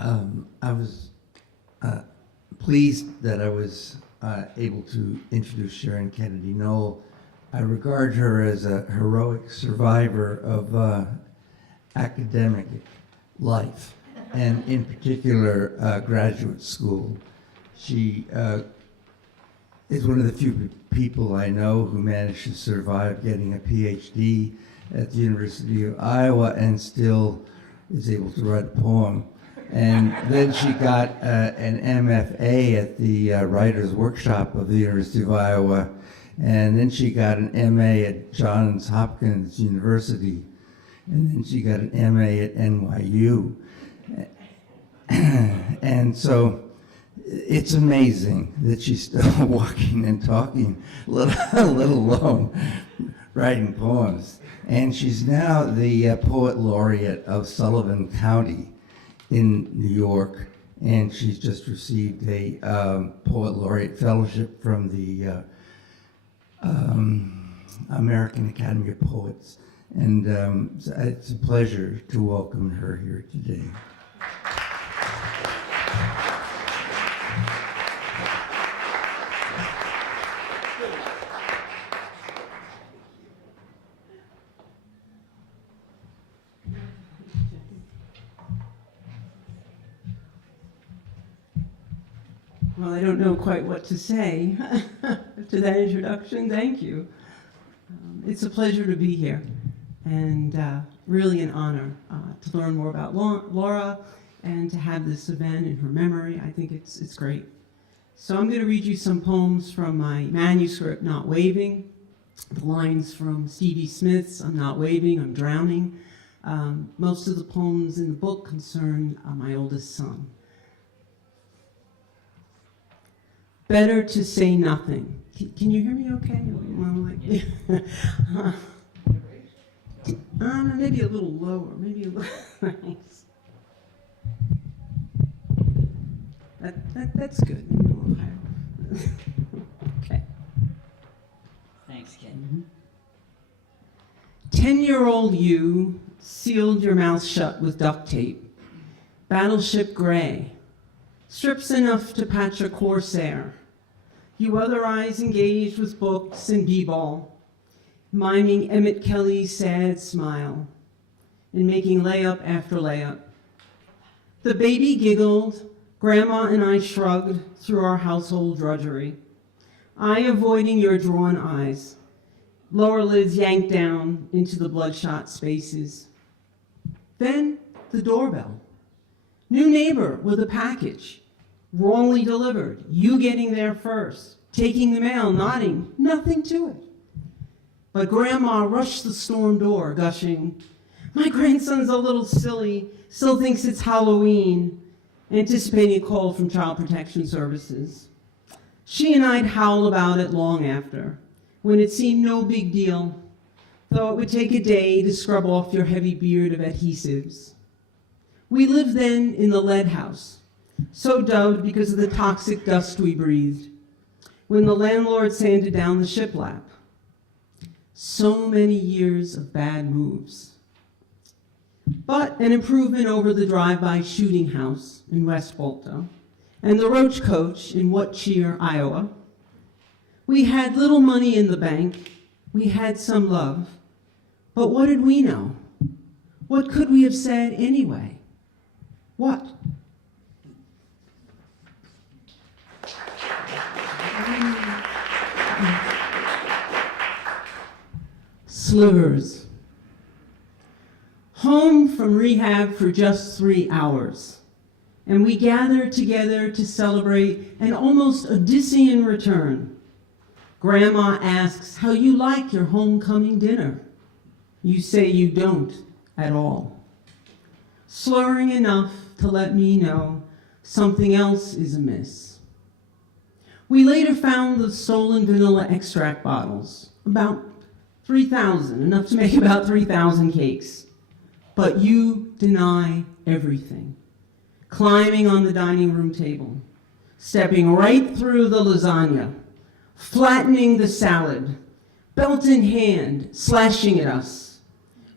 I was pleased that I was able to introduce Sharon Kennedy-Nolle. I regard her as a heroic survivor of academic life, and in particular graduate school. She is one of the few people I know who managed to survive getting a PhD at the University of Iowa and still is able to write a poem. And then she got an MFA at the Writers' Workshop of the University of Iowa, and then she got an MA at Johns Hopkins University, and then she got an MA at NYU. And so it's amazing that she's still walking and talking, let alone writing poems. And she's now the poet laureate of Sullivan County in New York, and she's just received a poet laureate fellowship from the American Academy of Poets. And it's a pleasure to welcome her here today. Well, I don't know quite what to say to that introduction. Thank you. It's a pleasure to be here, and really an honor to learn more about Laura and to have this event in her memory. I think it's great. So I'm going to read you some poems from my manuscript, Not Waving, the lines from Stevie Smith's I'm Not Waving, I'm Drowning. Most of the poems in the book concern my oldest son. Better to say nothing. Can you hear me okay? Maybe a little lower, maybe a little, thanks. That's good, maybe a little higher. Okay. Thanks, Ken. 10-year-old you sealed your mouth shut with duct tape. Battleship gray. Strips enough to patch a corsair. You otherwise engaged with books and b-ball, miming Emmett Kelly's sad smile, and making layup after layup. The baby giggled, Grandma and I shrugged through our household drudgery, I avoiding your drawn eyes, lower lids yanked down into the bloodshot spaces. Then the doorbell. New neighbor with a package. Wrongly delivered, you getting there first, taking the mail, nodding, nothing to it. But Grandma rushed the storm door, gushing, my grandson's a little silly, still thinks it's Halloween, anticipating a call from Child Protection Services. She and I'd howl about it long after, when it seemed no big deal, though it would take a day to scrub off your heavy beard of adhesives. We lived then in the lead house, so dubbed because of the toxic dust we breathed, when the landlord sanded down the shiplap. So many years of bad moves. But an improvement over the drive-by shooting house in West Volta and the roach coach in What Cheer, Iowa. We had little money in the bank. We had some love. But what did we know? What could we have said anyway? What? Slivers. Home from rehab for just 3 hours, and we gathered together to celebrate an almost Odyssean return. Grandma asks how you like your homecoming dinner. You say you don't at all, slurring enough to let me know something else is amiss. We later found the stolen vanilla extract bottles, about 3,000, enough to make about 3,000 cakes. But you deny everything, climbing on the dining room table, stepping right through the lasagna, flattening the salad, belt in hand, slashing at us,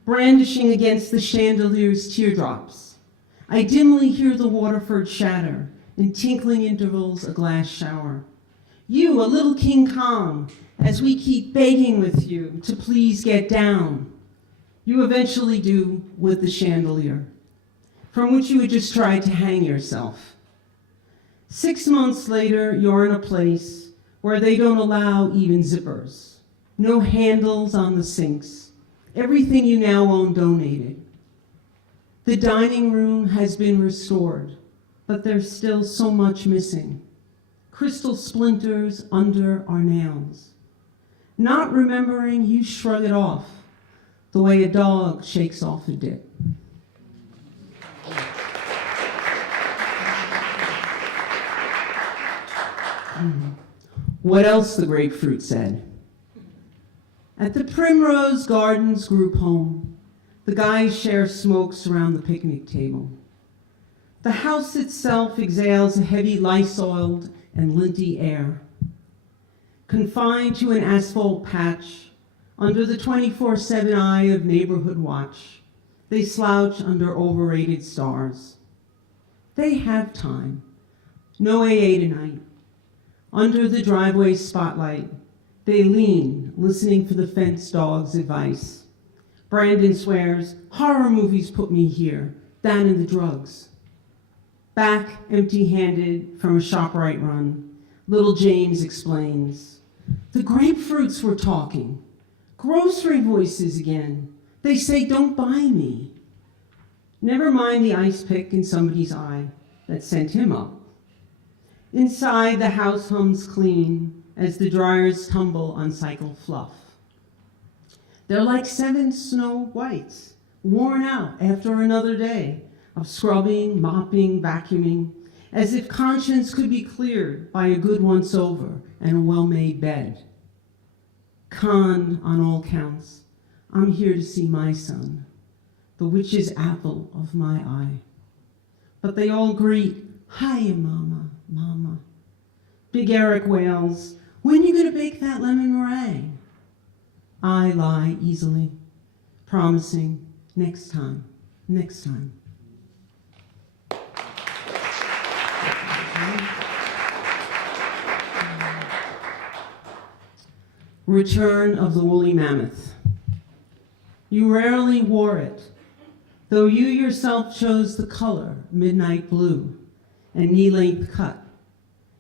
brandishing against the chandelier's teardrops. I dimly hear the Waterford shatter, in tinkling intervals a glass shower. You, a little King Kong, as we keep begging with you to please get down. You eventually do with the chandelier, from which you had just tried to hang yourself. 6 months later, you're in a place where they don't allow even zippers. No handles on the sinks. Everything you now own donated. The dining room has been restored, but there's still so much missing. Crystal splinters under our nails. Not remembering, you shrug it off, the way a dog shakes off a dip. What else, the grapefruit said. At the Primrose Gardens group home, the guys share smokes around the picnic table. The house itself exhales a heavy lice-oiled and linty air. Confined to an asphalt patch, under the 24/7 eye of neighborhood watch, they slouch under overrated stars. They have time. No AA tonight. Under the driveway spotlight, they lean, listening for the fence dog's advice. Brandon swears, horror movies put me here, that and the drugs. Back, empty-handed from a ShopRite run, little James explains, the grapefruits were talking. Grocery voices again. They say, don't buy me. Never mind the ice pick in somebody's eye that sent him up. Inside, the house hums clean as the dryers tumble on cycle fluff. They're like 7 Snow Whites, worn out after another day of scrubbing, mopping, vacuuming, as if conscience could be cleared by a good once-over and a well-made bed. Con on all counts, I'm here to see my son, the witch's apple of my eye. But they all greet, hiya, mama, mama. Big Eric wails, when you gonna bake that lemon meringue? I lie easily, promising next time, next time. Return of the woolly mammoth. You rarely wore it, though you yourself chose the color midnight blue and knee-length cut.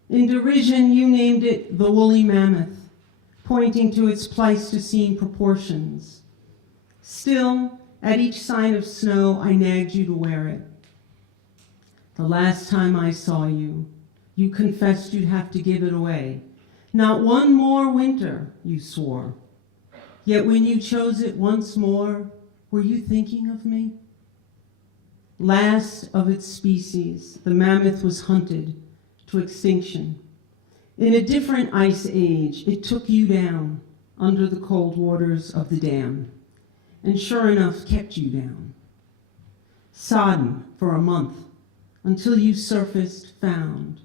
In derision, you named it the woolly mammoth, pointing to its Pleistocene proportions. Still, at each sign of snow, I nagged you to wear it. The last time I saw you, you confessed you'd have to give it away. Not one more winter, you swore. Yet when you chose it once more, were you thinking of me? Last of its species, the mammoth was hunted to extinction. In a different ice age, it took you down under the cold waters of the dam, and sure enough, kept you down. Sodden for a month, until you surfaced found.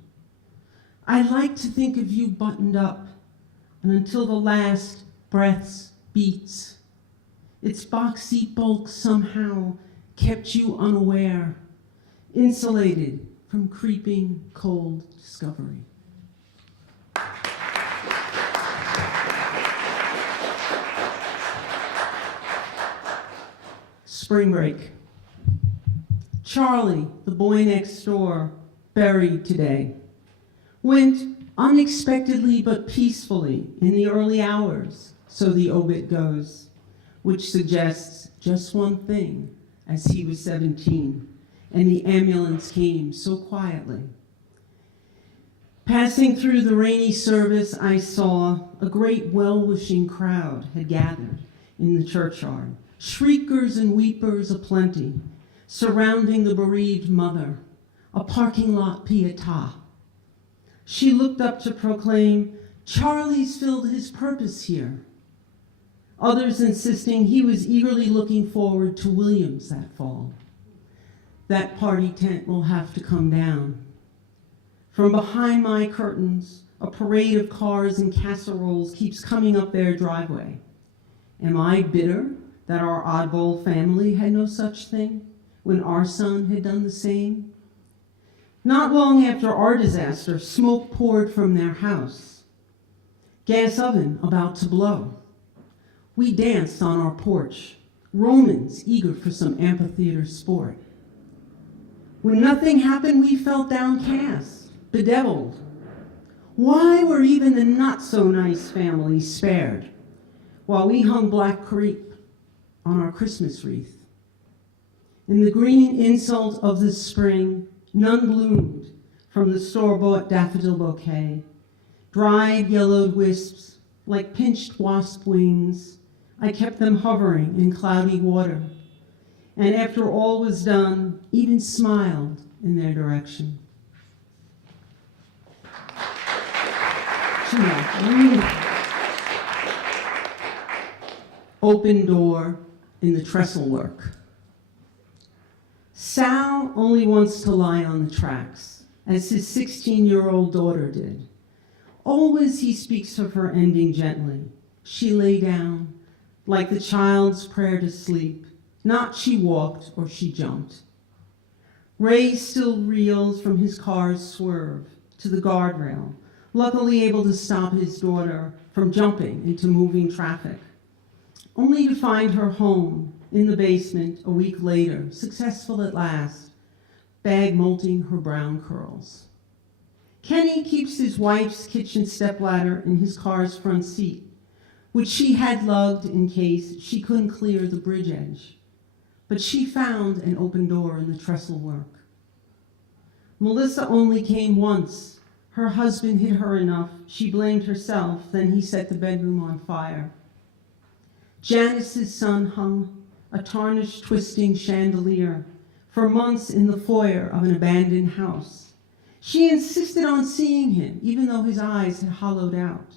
I like to think of you buttoned up, and until the last breath's beats, its boxy bulk somehow kept you unaware, insulated from creeping cold discovery. Spring break. Charlie, the boy next door, buried today. Went unexpectedly but peacefully in the early hours, so the obit goes, which suggests just one thing, as he was 17, and the ambulance came so quietly. Passing through the rainy service, I saw a great well-wishing crowd had gathered in the churchyard, shriekers and weepers aplenty, surrounding the bereaved mother, a parking lot pietà. She looked up to proclaim, Charlie's filled his purpose here. Others insisting he was eagerly looking forward to Williams that fall. That party tent will have to come down. From behind my curtains, a parade of cars and casseroles keeps coming up their driveway. Am I bitter that our oddball family had no such thing, when our son had done the same? Not long after our disaster, smoke poured from their house. Gas oven about to blow. We danced on our porch, Romans eager for some amphitheater sport. When nothing happened, we felt downcast, bedeviled. Why were even the not-so-nice families spared while we hung black crepe on our Christmas wreath? In the green insult of the spring, none bloomed from the store-bought daffodil bouquet. Dried, yellowed wisps, like pinched wasp wings, I kept them hovering in cloudy water, and after all was done, even smiled in their direction. Open door in the trestle work. Sal only wants to lie on the tracks, as his 16-year-old daughter did. Always he speaks of her ending gently. She lay down, like the child's prayer to sleep, not she walked or she jumped. Ray still reels from his car's swerve to the guardrail, luckily able to stop his daughter from jumping into moving traffic, only to find her home in the basement a week later, successful at last, bag molting her brown curls. Kenny keeps his wife's kitchen stepladder in his car's front seat, which she had lugged in case she couldn't clear the bridge edge. But she found an open door in the trestle work. Melissa only came once. Her husband hit her enough. She blamed herself, then he set the bedroom on fire. Janice's son hung a tarnished, twisting chandelier for months in the foyer of an abandoned house. She insisted on seeing him, even though his eyes had hollowed out,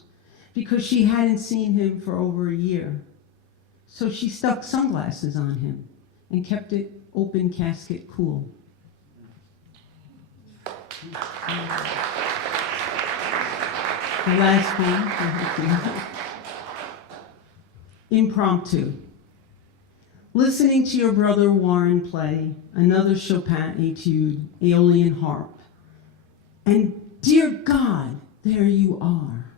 because she hadn't seen him for over a year. So she stuck sunglasses on him and kept it open casket cool. The last one. Impromptu. Listening to your brother Warren play another Chopin etude, Aeolian harp. And dear God, there you are.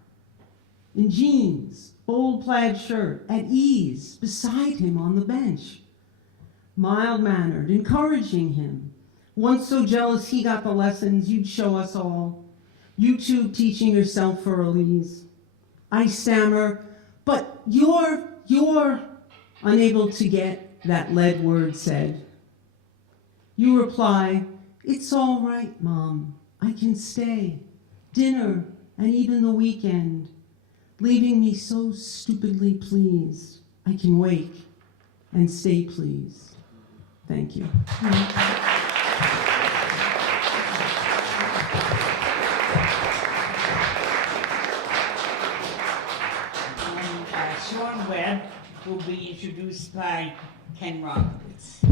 In jeans, bold plaid shirt, at ease, beside him on the bench. Mild-mannered, encouraging him. Once so jealous he got the lessons you'd show us all. You two teaching yourself for Elise. I stammer, but you're unable to get that lead word said. You reply, it's all right, Mom. I can stay. Dinner and even the weekend. Leaving me so stupidly pleased. I can wake and stay pleased. Thank you. Sean Webb will be introduced by Ken Ronkowitz.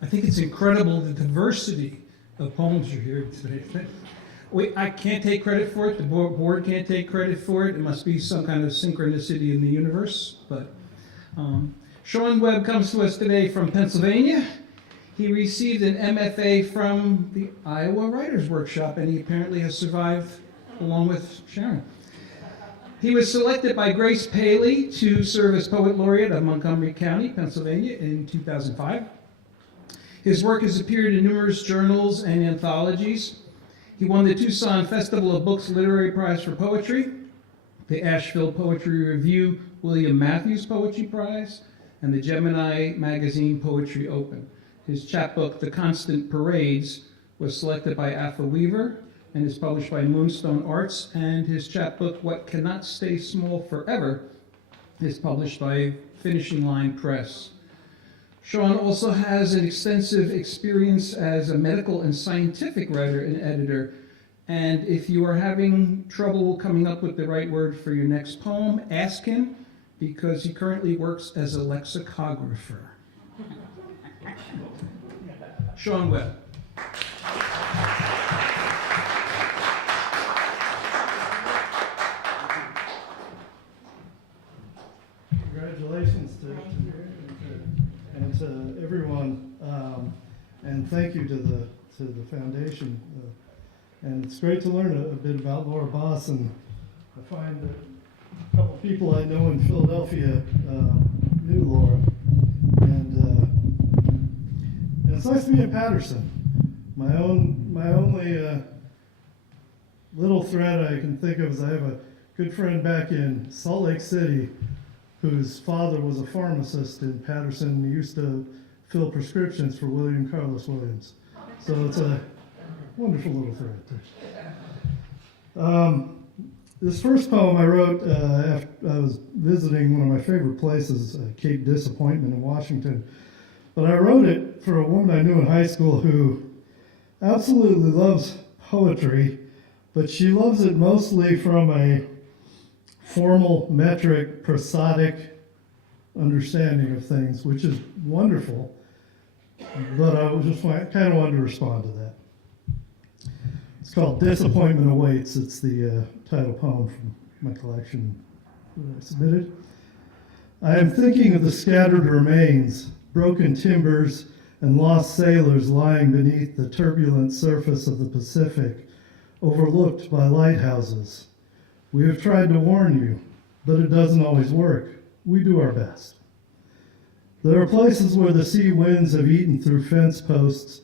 I think it's incredible the diversity of poems you hear today. I can't take credit for it. The board can't take credit for it. It must be some kind of synchronicity in the universe. But Sean Webb comes to us today from Pennsylvania. He received an MFA from the Iowa Writers Workshop, and he apparently has survived along with Sharon. He was selected by Grace Paley to serve as Poet Laureate of Montgomery County, Pennsylvania in 2005. His work has appeared in numerous journals and anthologies. He won the Tucson Festival of Books Literary Prize for Poetry, the Asheville Poetry Review William Matthews Poetry Prize, and the Gemini Magazine Poetry Open. His chapbook, The Constant Parades, was selected by Atha Weaver and is published by Moonstone Arts, and his chapbook, What Cannot Stay Small Forever, is published by Finishing Line Press. Sean also has an extensive experience as a medical and scientific writer and editor, and if you are having trouble coming up with the right word for your next poem, ask him, because he currently works as a lexicographer. Sean Webb. Congratulations to Miriam and to everyone the foundation. And it's great to learn a bit about Laura Boss, and I find that a couple people I know in Philadelphia knew Laura. And it's nice to be in Paterson. My only little thread I can think of is I have a good friend back in Salt Lake City whose father was a pharmacist in Paterson. He used to fill prescriptions for William Carlos Williams. So it's a wonderful little thread. This first poem I wrote after I was visiting one of my favorite places, Cape Disappointment in Washington. But I wrote it for a woman I knew in high school who absolutely loves poetry, but she loves it mostly from a formal, metric, prosodic understanding of things, which is wonderful. But I just kind of wanted to respond to that. It's called Disappointment Awaits. It's the title poem from my collection that I submitted. I am thinking of the scattered remains, broken timbers, and lost sailors lying beneath the turbulent surface of the Pacific, overlooked by lighthouses. We have tried to warn you, but it doesn't always work. We do our best. There are places where the sea winds have eaten through fence posts.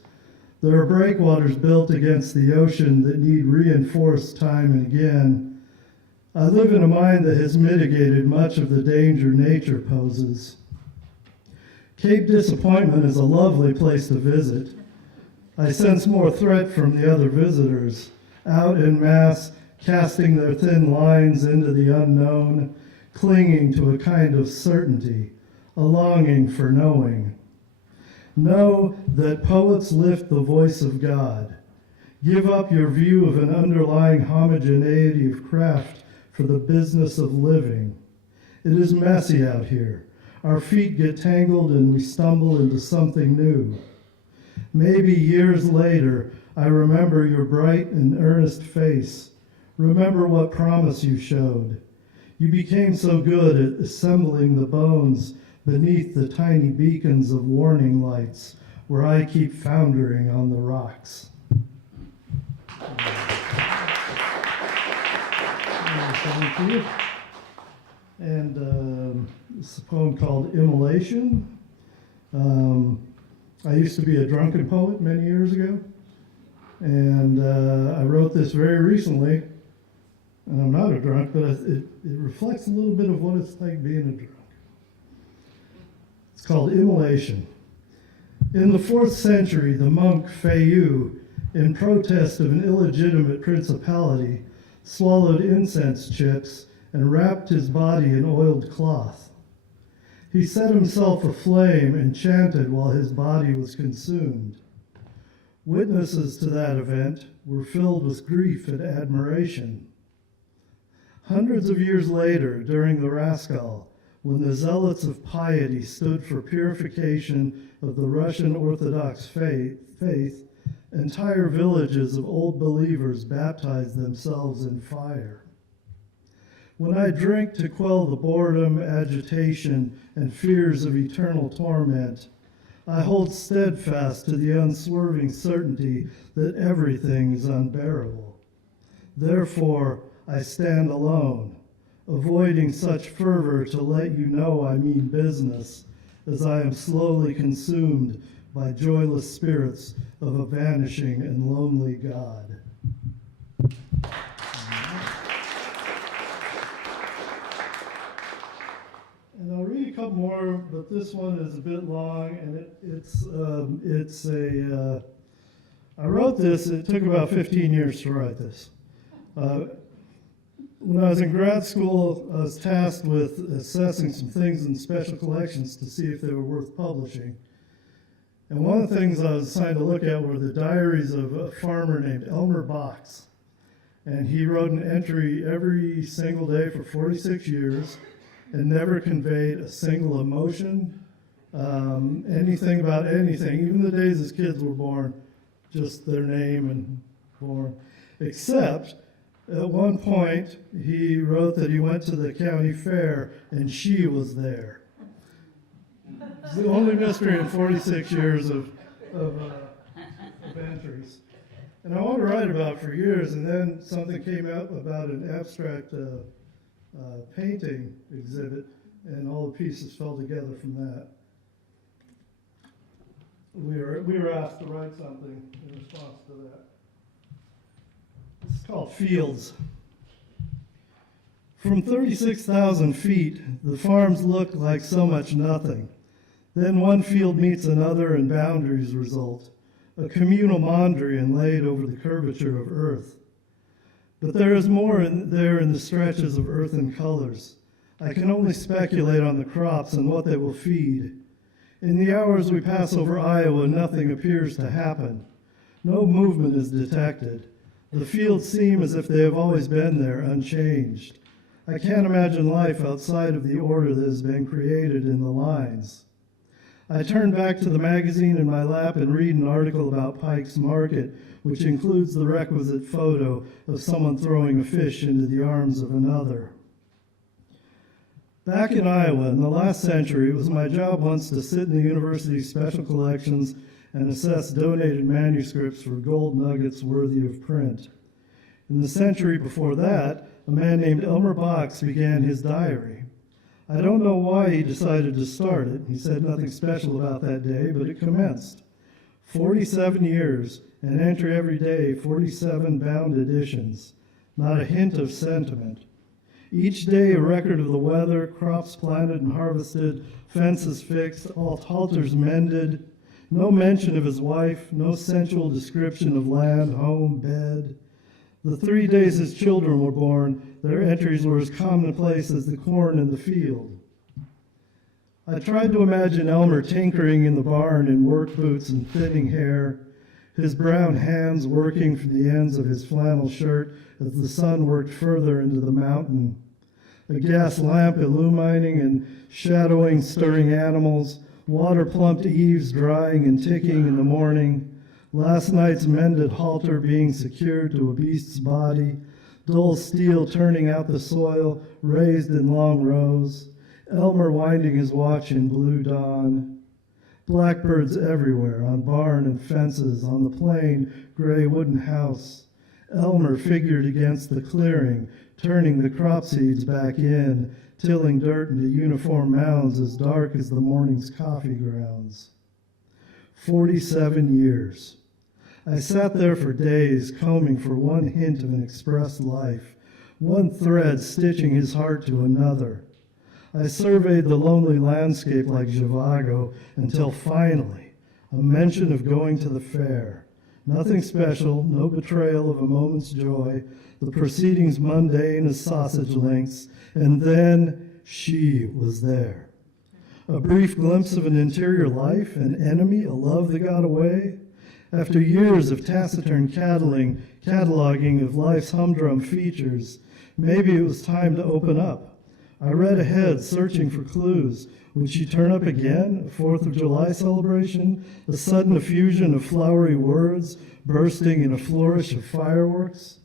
There are breakwaters built against the ocean that need reinforced time and again. I live in a mind that has mitigated much of the danger nature poses. Cape Disappointment is a lovely place to visit. I sense more threat from the other visitors, out en masse, casting their thin lines into the unknown, clinging to a kind of certainty, a longing for knowing. Know that poets lift the voice of God. Give up your view of an underlying homogeneity of craft for the business of living. It is messy out here. Our feet get tangled and we stumble into something new. Maybe years later, I remember your bright and earnest face. Remember what promise you showed. You became so good at assembling the bones beneath the tiny beacons of warning lights where I keep foundering on the rocks. Thank you. And it's a poem called Immolation. I used to be a drunken poet many years ago, and I wrote this very recently, and I'm not a drunk, but it reflects a little bit of what it's like being a drunk. It's called Immolation. In the 4th century, the monk Feiyu, in protest of an illegitimate principality, swallowed incense chips and wrapped his body in oiled cloth. He set himself aflame and chanted while his body was consumed. Witnesses to that event were filled with grief and admiration. Hundreds of years later, during the Raskal, when the zealots of piety stood for purification of the Russian Orthodox faith, entire villages of old believers baptized themselves in fire. When I drink to quell the boredom, agitation, and fears of eternal torment, I hold steadfast to the unswerving certainty that everything is unbearable. Therefore, I stand alone, avoiding such fervor to let you know I mean business, as I am slowly consumed by joyless spirits of a vanishing and lonely God. And I'll read a couple more, but this one is a bit long, and I wrote this, it took about 15 years to write this. When I was in grad school, I was tasked with assessing some things in special collections to see if they were worth publishing. And one of the things I was assigned to look at were the diaries of a farmer named Elmer Box. And he wrote an entry every single day for 46 years and never conveyed a single emotion, anything about anything, even the days his kids were born, just their name and born. Except, at one point, he wrote that he went to the county fair and she was there. It's the only mystery in 46 years of entries. And I wanted to write about it for years, and then something came out about an abstract painting exhibit, and all the pieces fell together from that. We were asked to write something in response to that. It's called Fields. From 36,000 feet, the farms look like so much nothing. Then one field meets another and boundaries result, a communal mondrian laid over the curvature of earth. But there is more there in the stretches of earthen colors. I can only speculate on the crops and what they will feed. In the hours we pass over Iowa, nothing appears to happen. No movement is detected. The fields seem as if they have always been there, unchanged. I can't imagine life outside of the order that has been created in the lines. I turn back to the magazine in my lap and read an article about Pike's Market, which includes the requisite photo of someone throwing a fish into the arms of another. Back in Iowa in the last century, it was my job once to sit in the university's special collections and assess donated manuscripts for gold nuggets worthy of print. In the century before that, a man named Elmer Box began his diary. I don't know why he decided to start it. He said nothing special about that day, but it commenced. 47 years, an entry every day, 47 bound editions. Not a hint of sentiment. Each day a record of the weather, crops planted and harvested, fences fixed, halters mended. No mention of his wife, no sensual description of land, home, bed. The 3 days his children were born, their entries were as commonplace as the corn in the field. I tried to imagine Elmer tinkering in the barn in work boots and thinning hair, his brown hands working from the ends of his flannel shirt as the sun worked further into the mountain. A gas lamp illumining and shadowing stirring animals, water-plumped eaves drying and ticking in the morning, last night's mended halter being secured to a beast's body, dull steel turning out the soil, raised in long rows, Elmer winding his watch in blue dawn. Blackbirds everywhere, on barn and fences, on the plain, gray wooden house. Elmer figured against the clearing, turning the crop seeds back in, tilling dirt into uniform mounds as dark as the morning's coffee grounds. 47 years. I sat there for days, combing for one hint of an expressed life, one thread stitching his heart to another. I surveyed the lonely landscape like Zhivago until finally, a mention of going to the fair. Nothing special, no betrayal of a moment's joy, the proceedings mundane as sausage links, and then she was there. A brief glimpse of an interior life, an enemy, a love that got away. After years of taciturn cataloging of life's humdrum features, maybe it was time to open up. I read ahead, searching for clues. Would she turn up again? A 4th of July celebration? A sudden effusion of flowery words, bursting in a flourish of fireworks?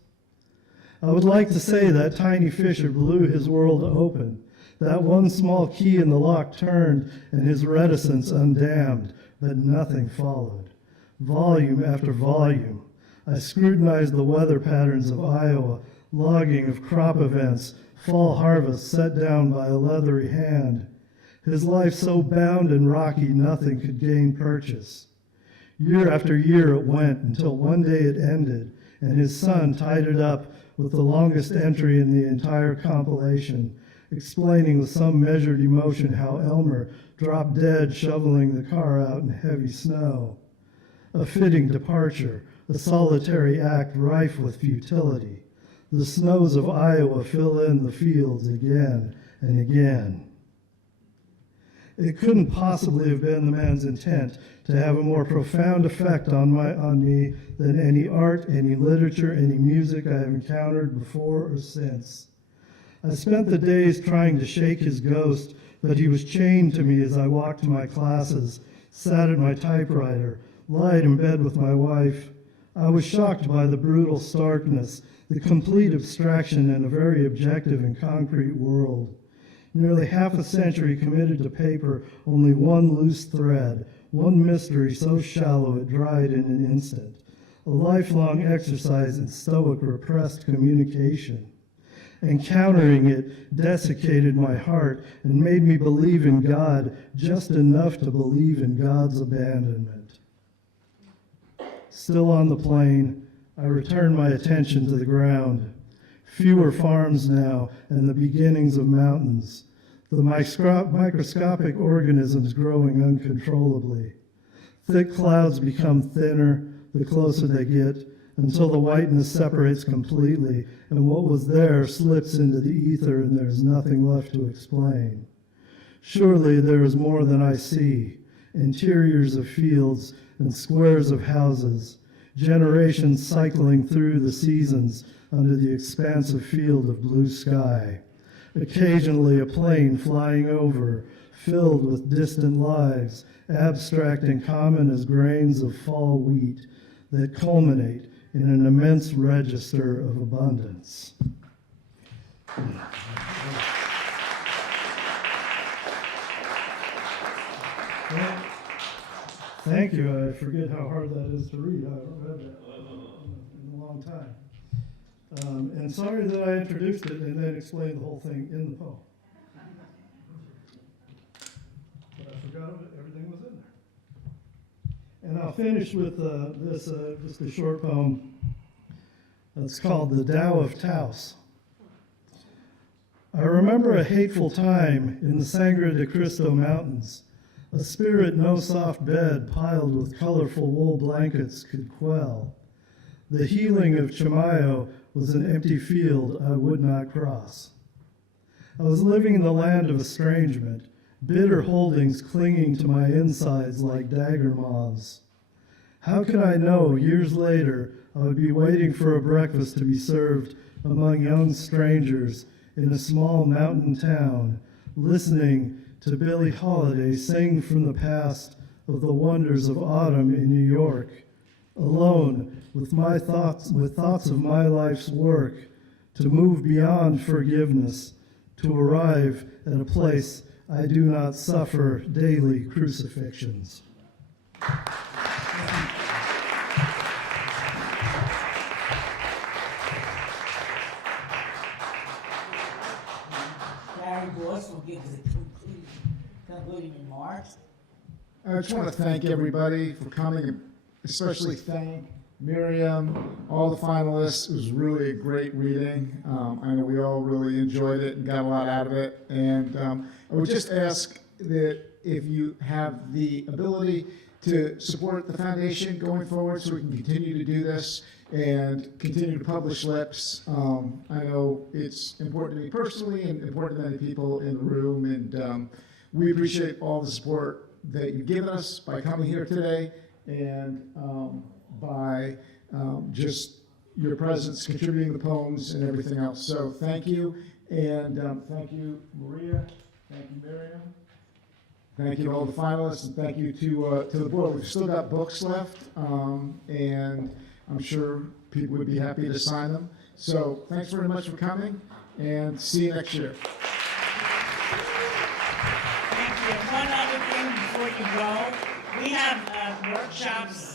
I would like to say that tiny fisher blew his world open. That one small key in the lock turned, and his reticence undammed, but nothing followed. Volume after volume. I scrutinized the weather patterns of Iowa, logging of crop events, fall harvest set down by a leathery hand. His life so bound and rocky nothing could gain purchase. Year after year it went until one day it ended, and his son tied it up with the longest entry in the entire compilation, explaining with some measured emotion how Elmer dropped dead shoveling the car out in heavy snow. A fitting departure, a solitary act rife with futility. The snows of Iowa fill in the fields again and again. It couldn't possibly have been the man's intent to have a more profound effect on me than any art, any literature, any music I have encountered before or since. I spent the days trying to shake his ghost, but he was chained to me as I walked to my classes, sat at my typewriter, lied in bed with my wife. I was shocked by the brutal starkness, the complete abstraction in a very objective and concrete world. Nearly half a century committed to paper, only one loose thread, one mystery so shallow it dried in an instant. a lifelong exercise in stoic repressed communication. Encountering it desiccated my heart and made me believe in God just enough to believe in God's abandonment. Still on the plane, I returned my attention to the ground. Fewer farms now and the beginnings of mountains. The microscopic organisms growing uncontrollably. Thick clouds become thinner the closer they get, until the whiteness separates completely, and what was there slips into the ether, and there's nothing left to explain. Surely there is more than I see, interiors of fields and squares of houses, generations cycling through the seasons under the expansive field of blue sky. Occasionally a plane flying over, filled with distant lives, abstract and common as grains of fall wheat, that culminate in an immense register of abundance. Thank you. I forget how hard that is to read. I haven't read that in a long time. And sorry that I introduced it and then explained the whole thing in the poem. But I forgot everything was in there. And I'll finish with this, just a short poem. It's called The Tao of Taos. I remember a hateful time in the Sangre de Cristo Mountains, a spirit no soft bed piled with colorful wool blankets could quell. The healing of Chimayo was an empty field I would not cross. I was living in the land of estrangement, bitter holdings clinging to my insides like dagger moths. How could I know years later I would be waiting for a breakfast to be served among young strangers in a small mountain town, listening to Billie Holiday sing from the past of the wonders of autumn in New York, alone with thoughts of my life's work, to move beyond forgiveness, to arrive at a place I do not suffer daily crucifixions. Will give the concluding remarks. I just want to thank everybody for coming, and especially thank Miriam, all the finalists. It was really a great reading. I know we all really enjoyed it and got a lot out of it. And I would just ask that if you have the ability to support the foundation going forward so we can continue to do this and continue to publish lips. I know it's important to me personally and important to many people in the room, and we appreciate all the support that you've given us by coming here today and by just your presence, contributing the poems and everything else. So thank you, and thank you, Maria, thank you, Miriam. Thank you to all the finalists, and thank you to the board. We've still got books left, and I'm sure people would be happy to sign them. So thanks very much for coming, and see you next year. Thank you. One other thing before you go, we have workshops.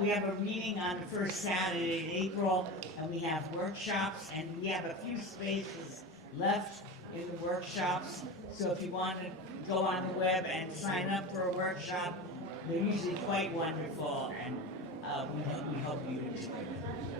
We have a reading on the first Saturday in April, and we have workshops, and we have a few spaces left in the workshops. So if you want to go on the web and sign up for a workshop, they're usually quite wonderful, and we hope you enjoy it.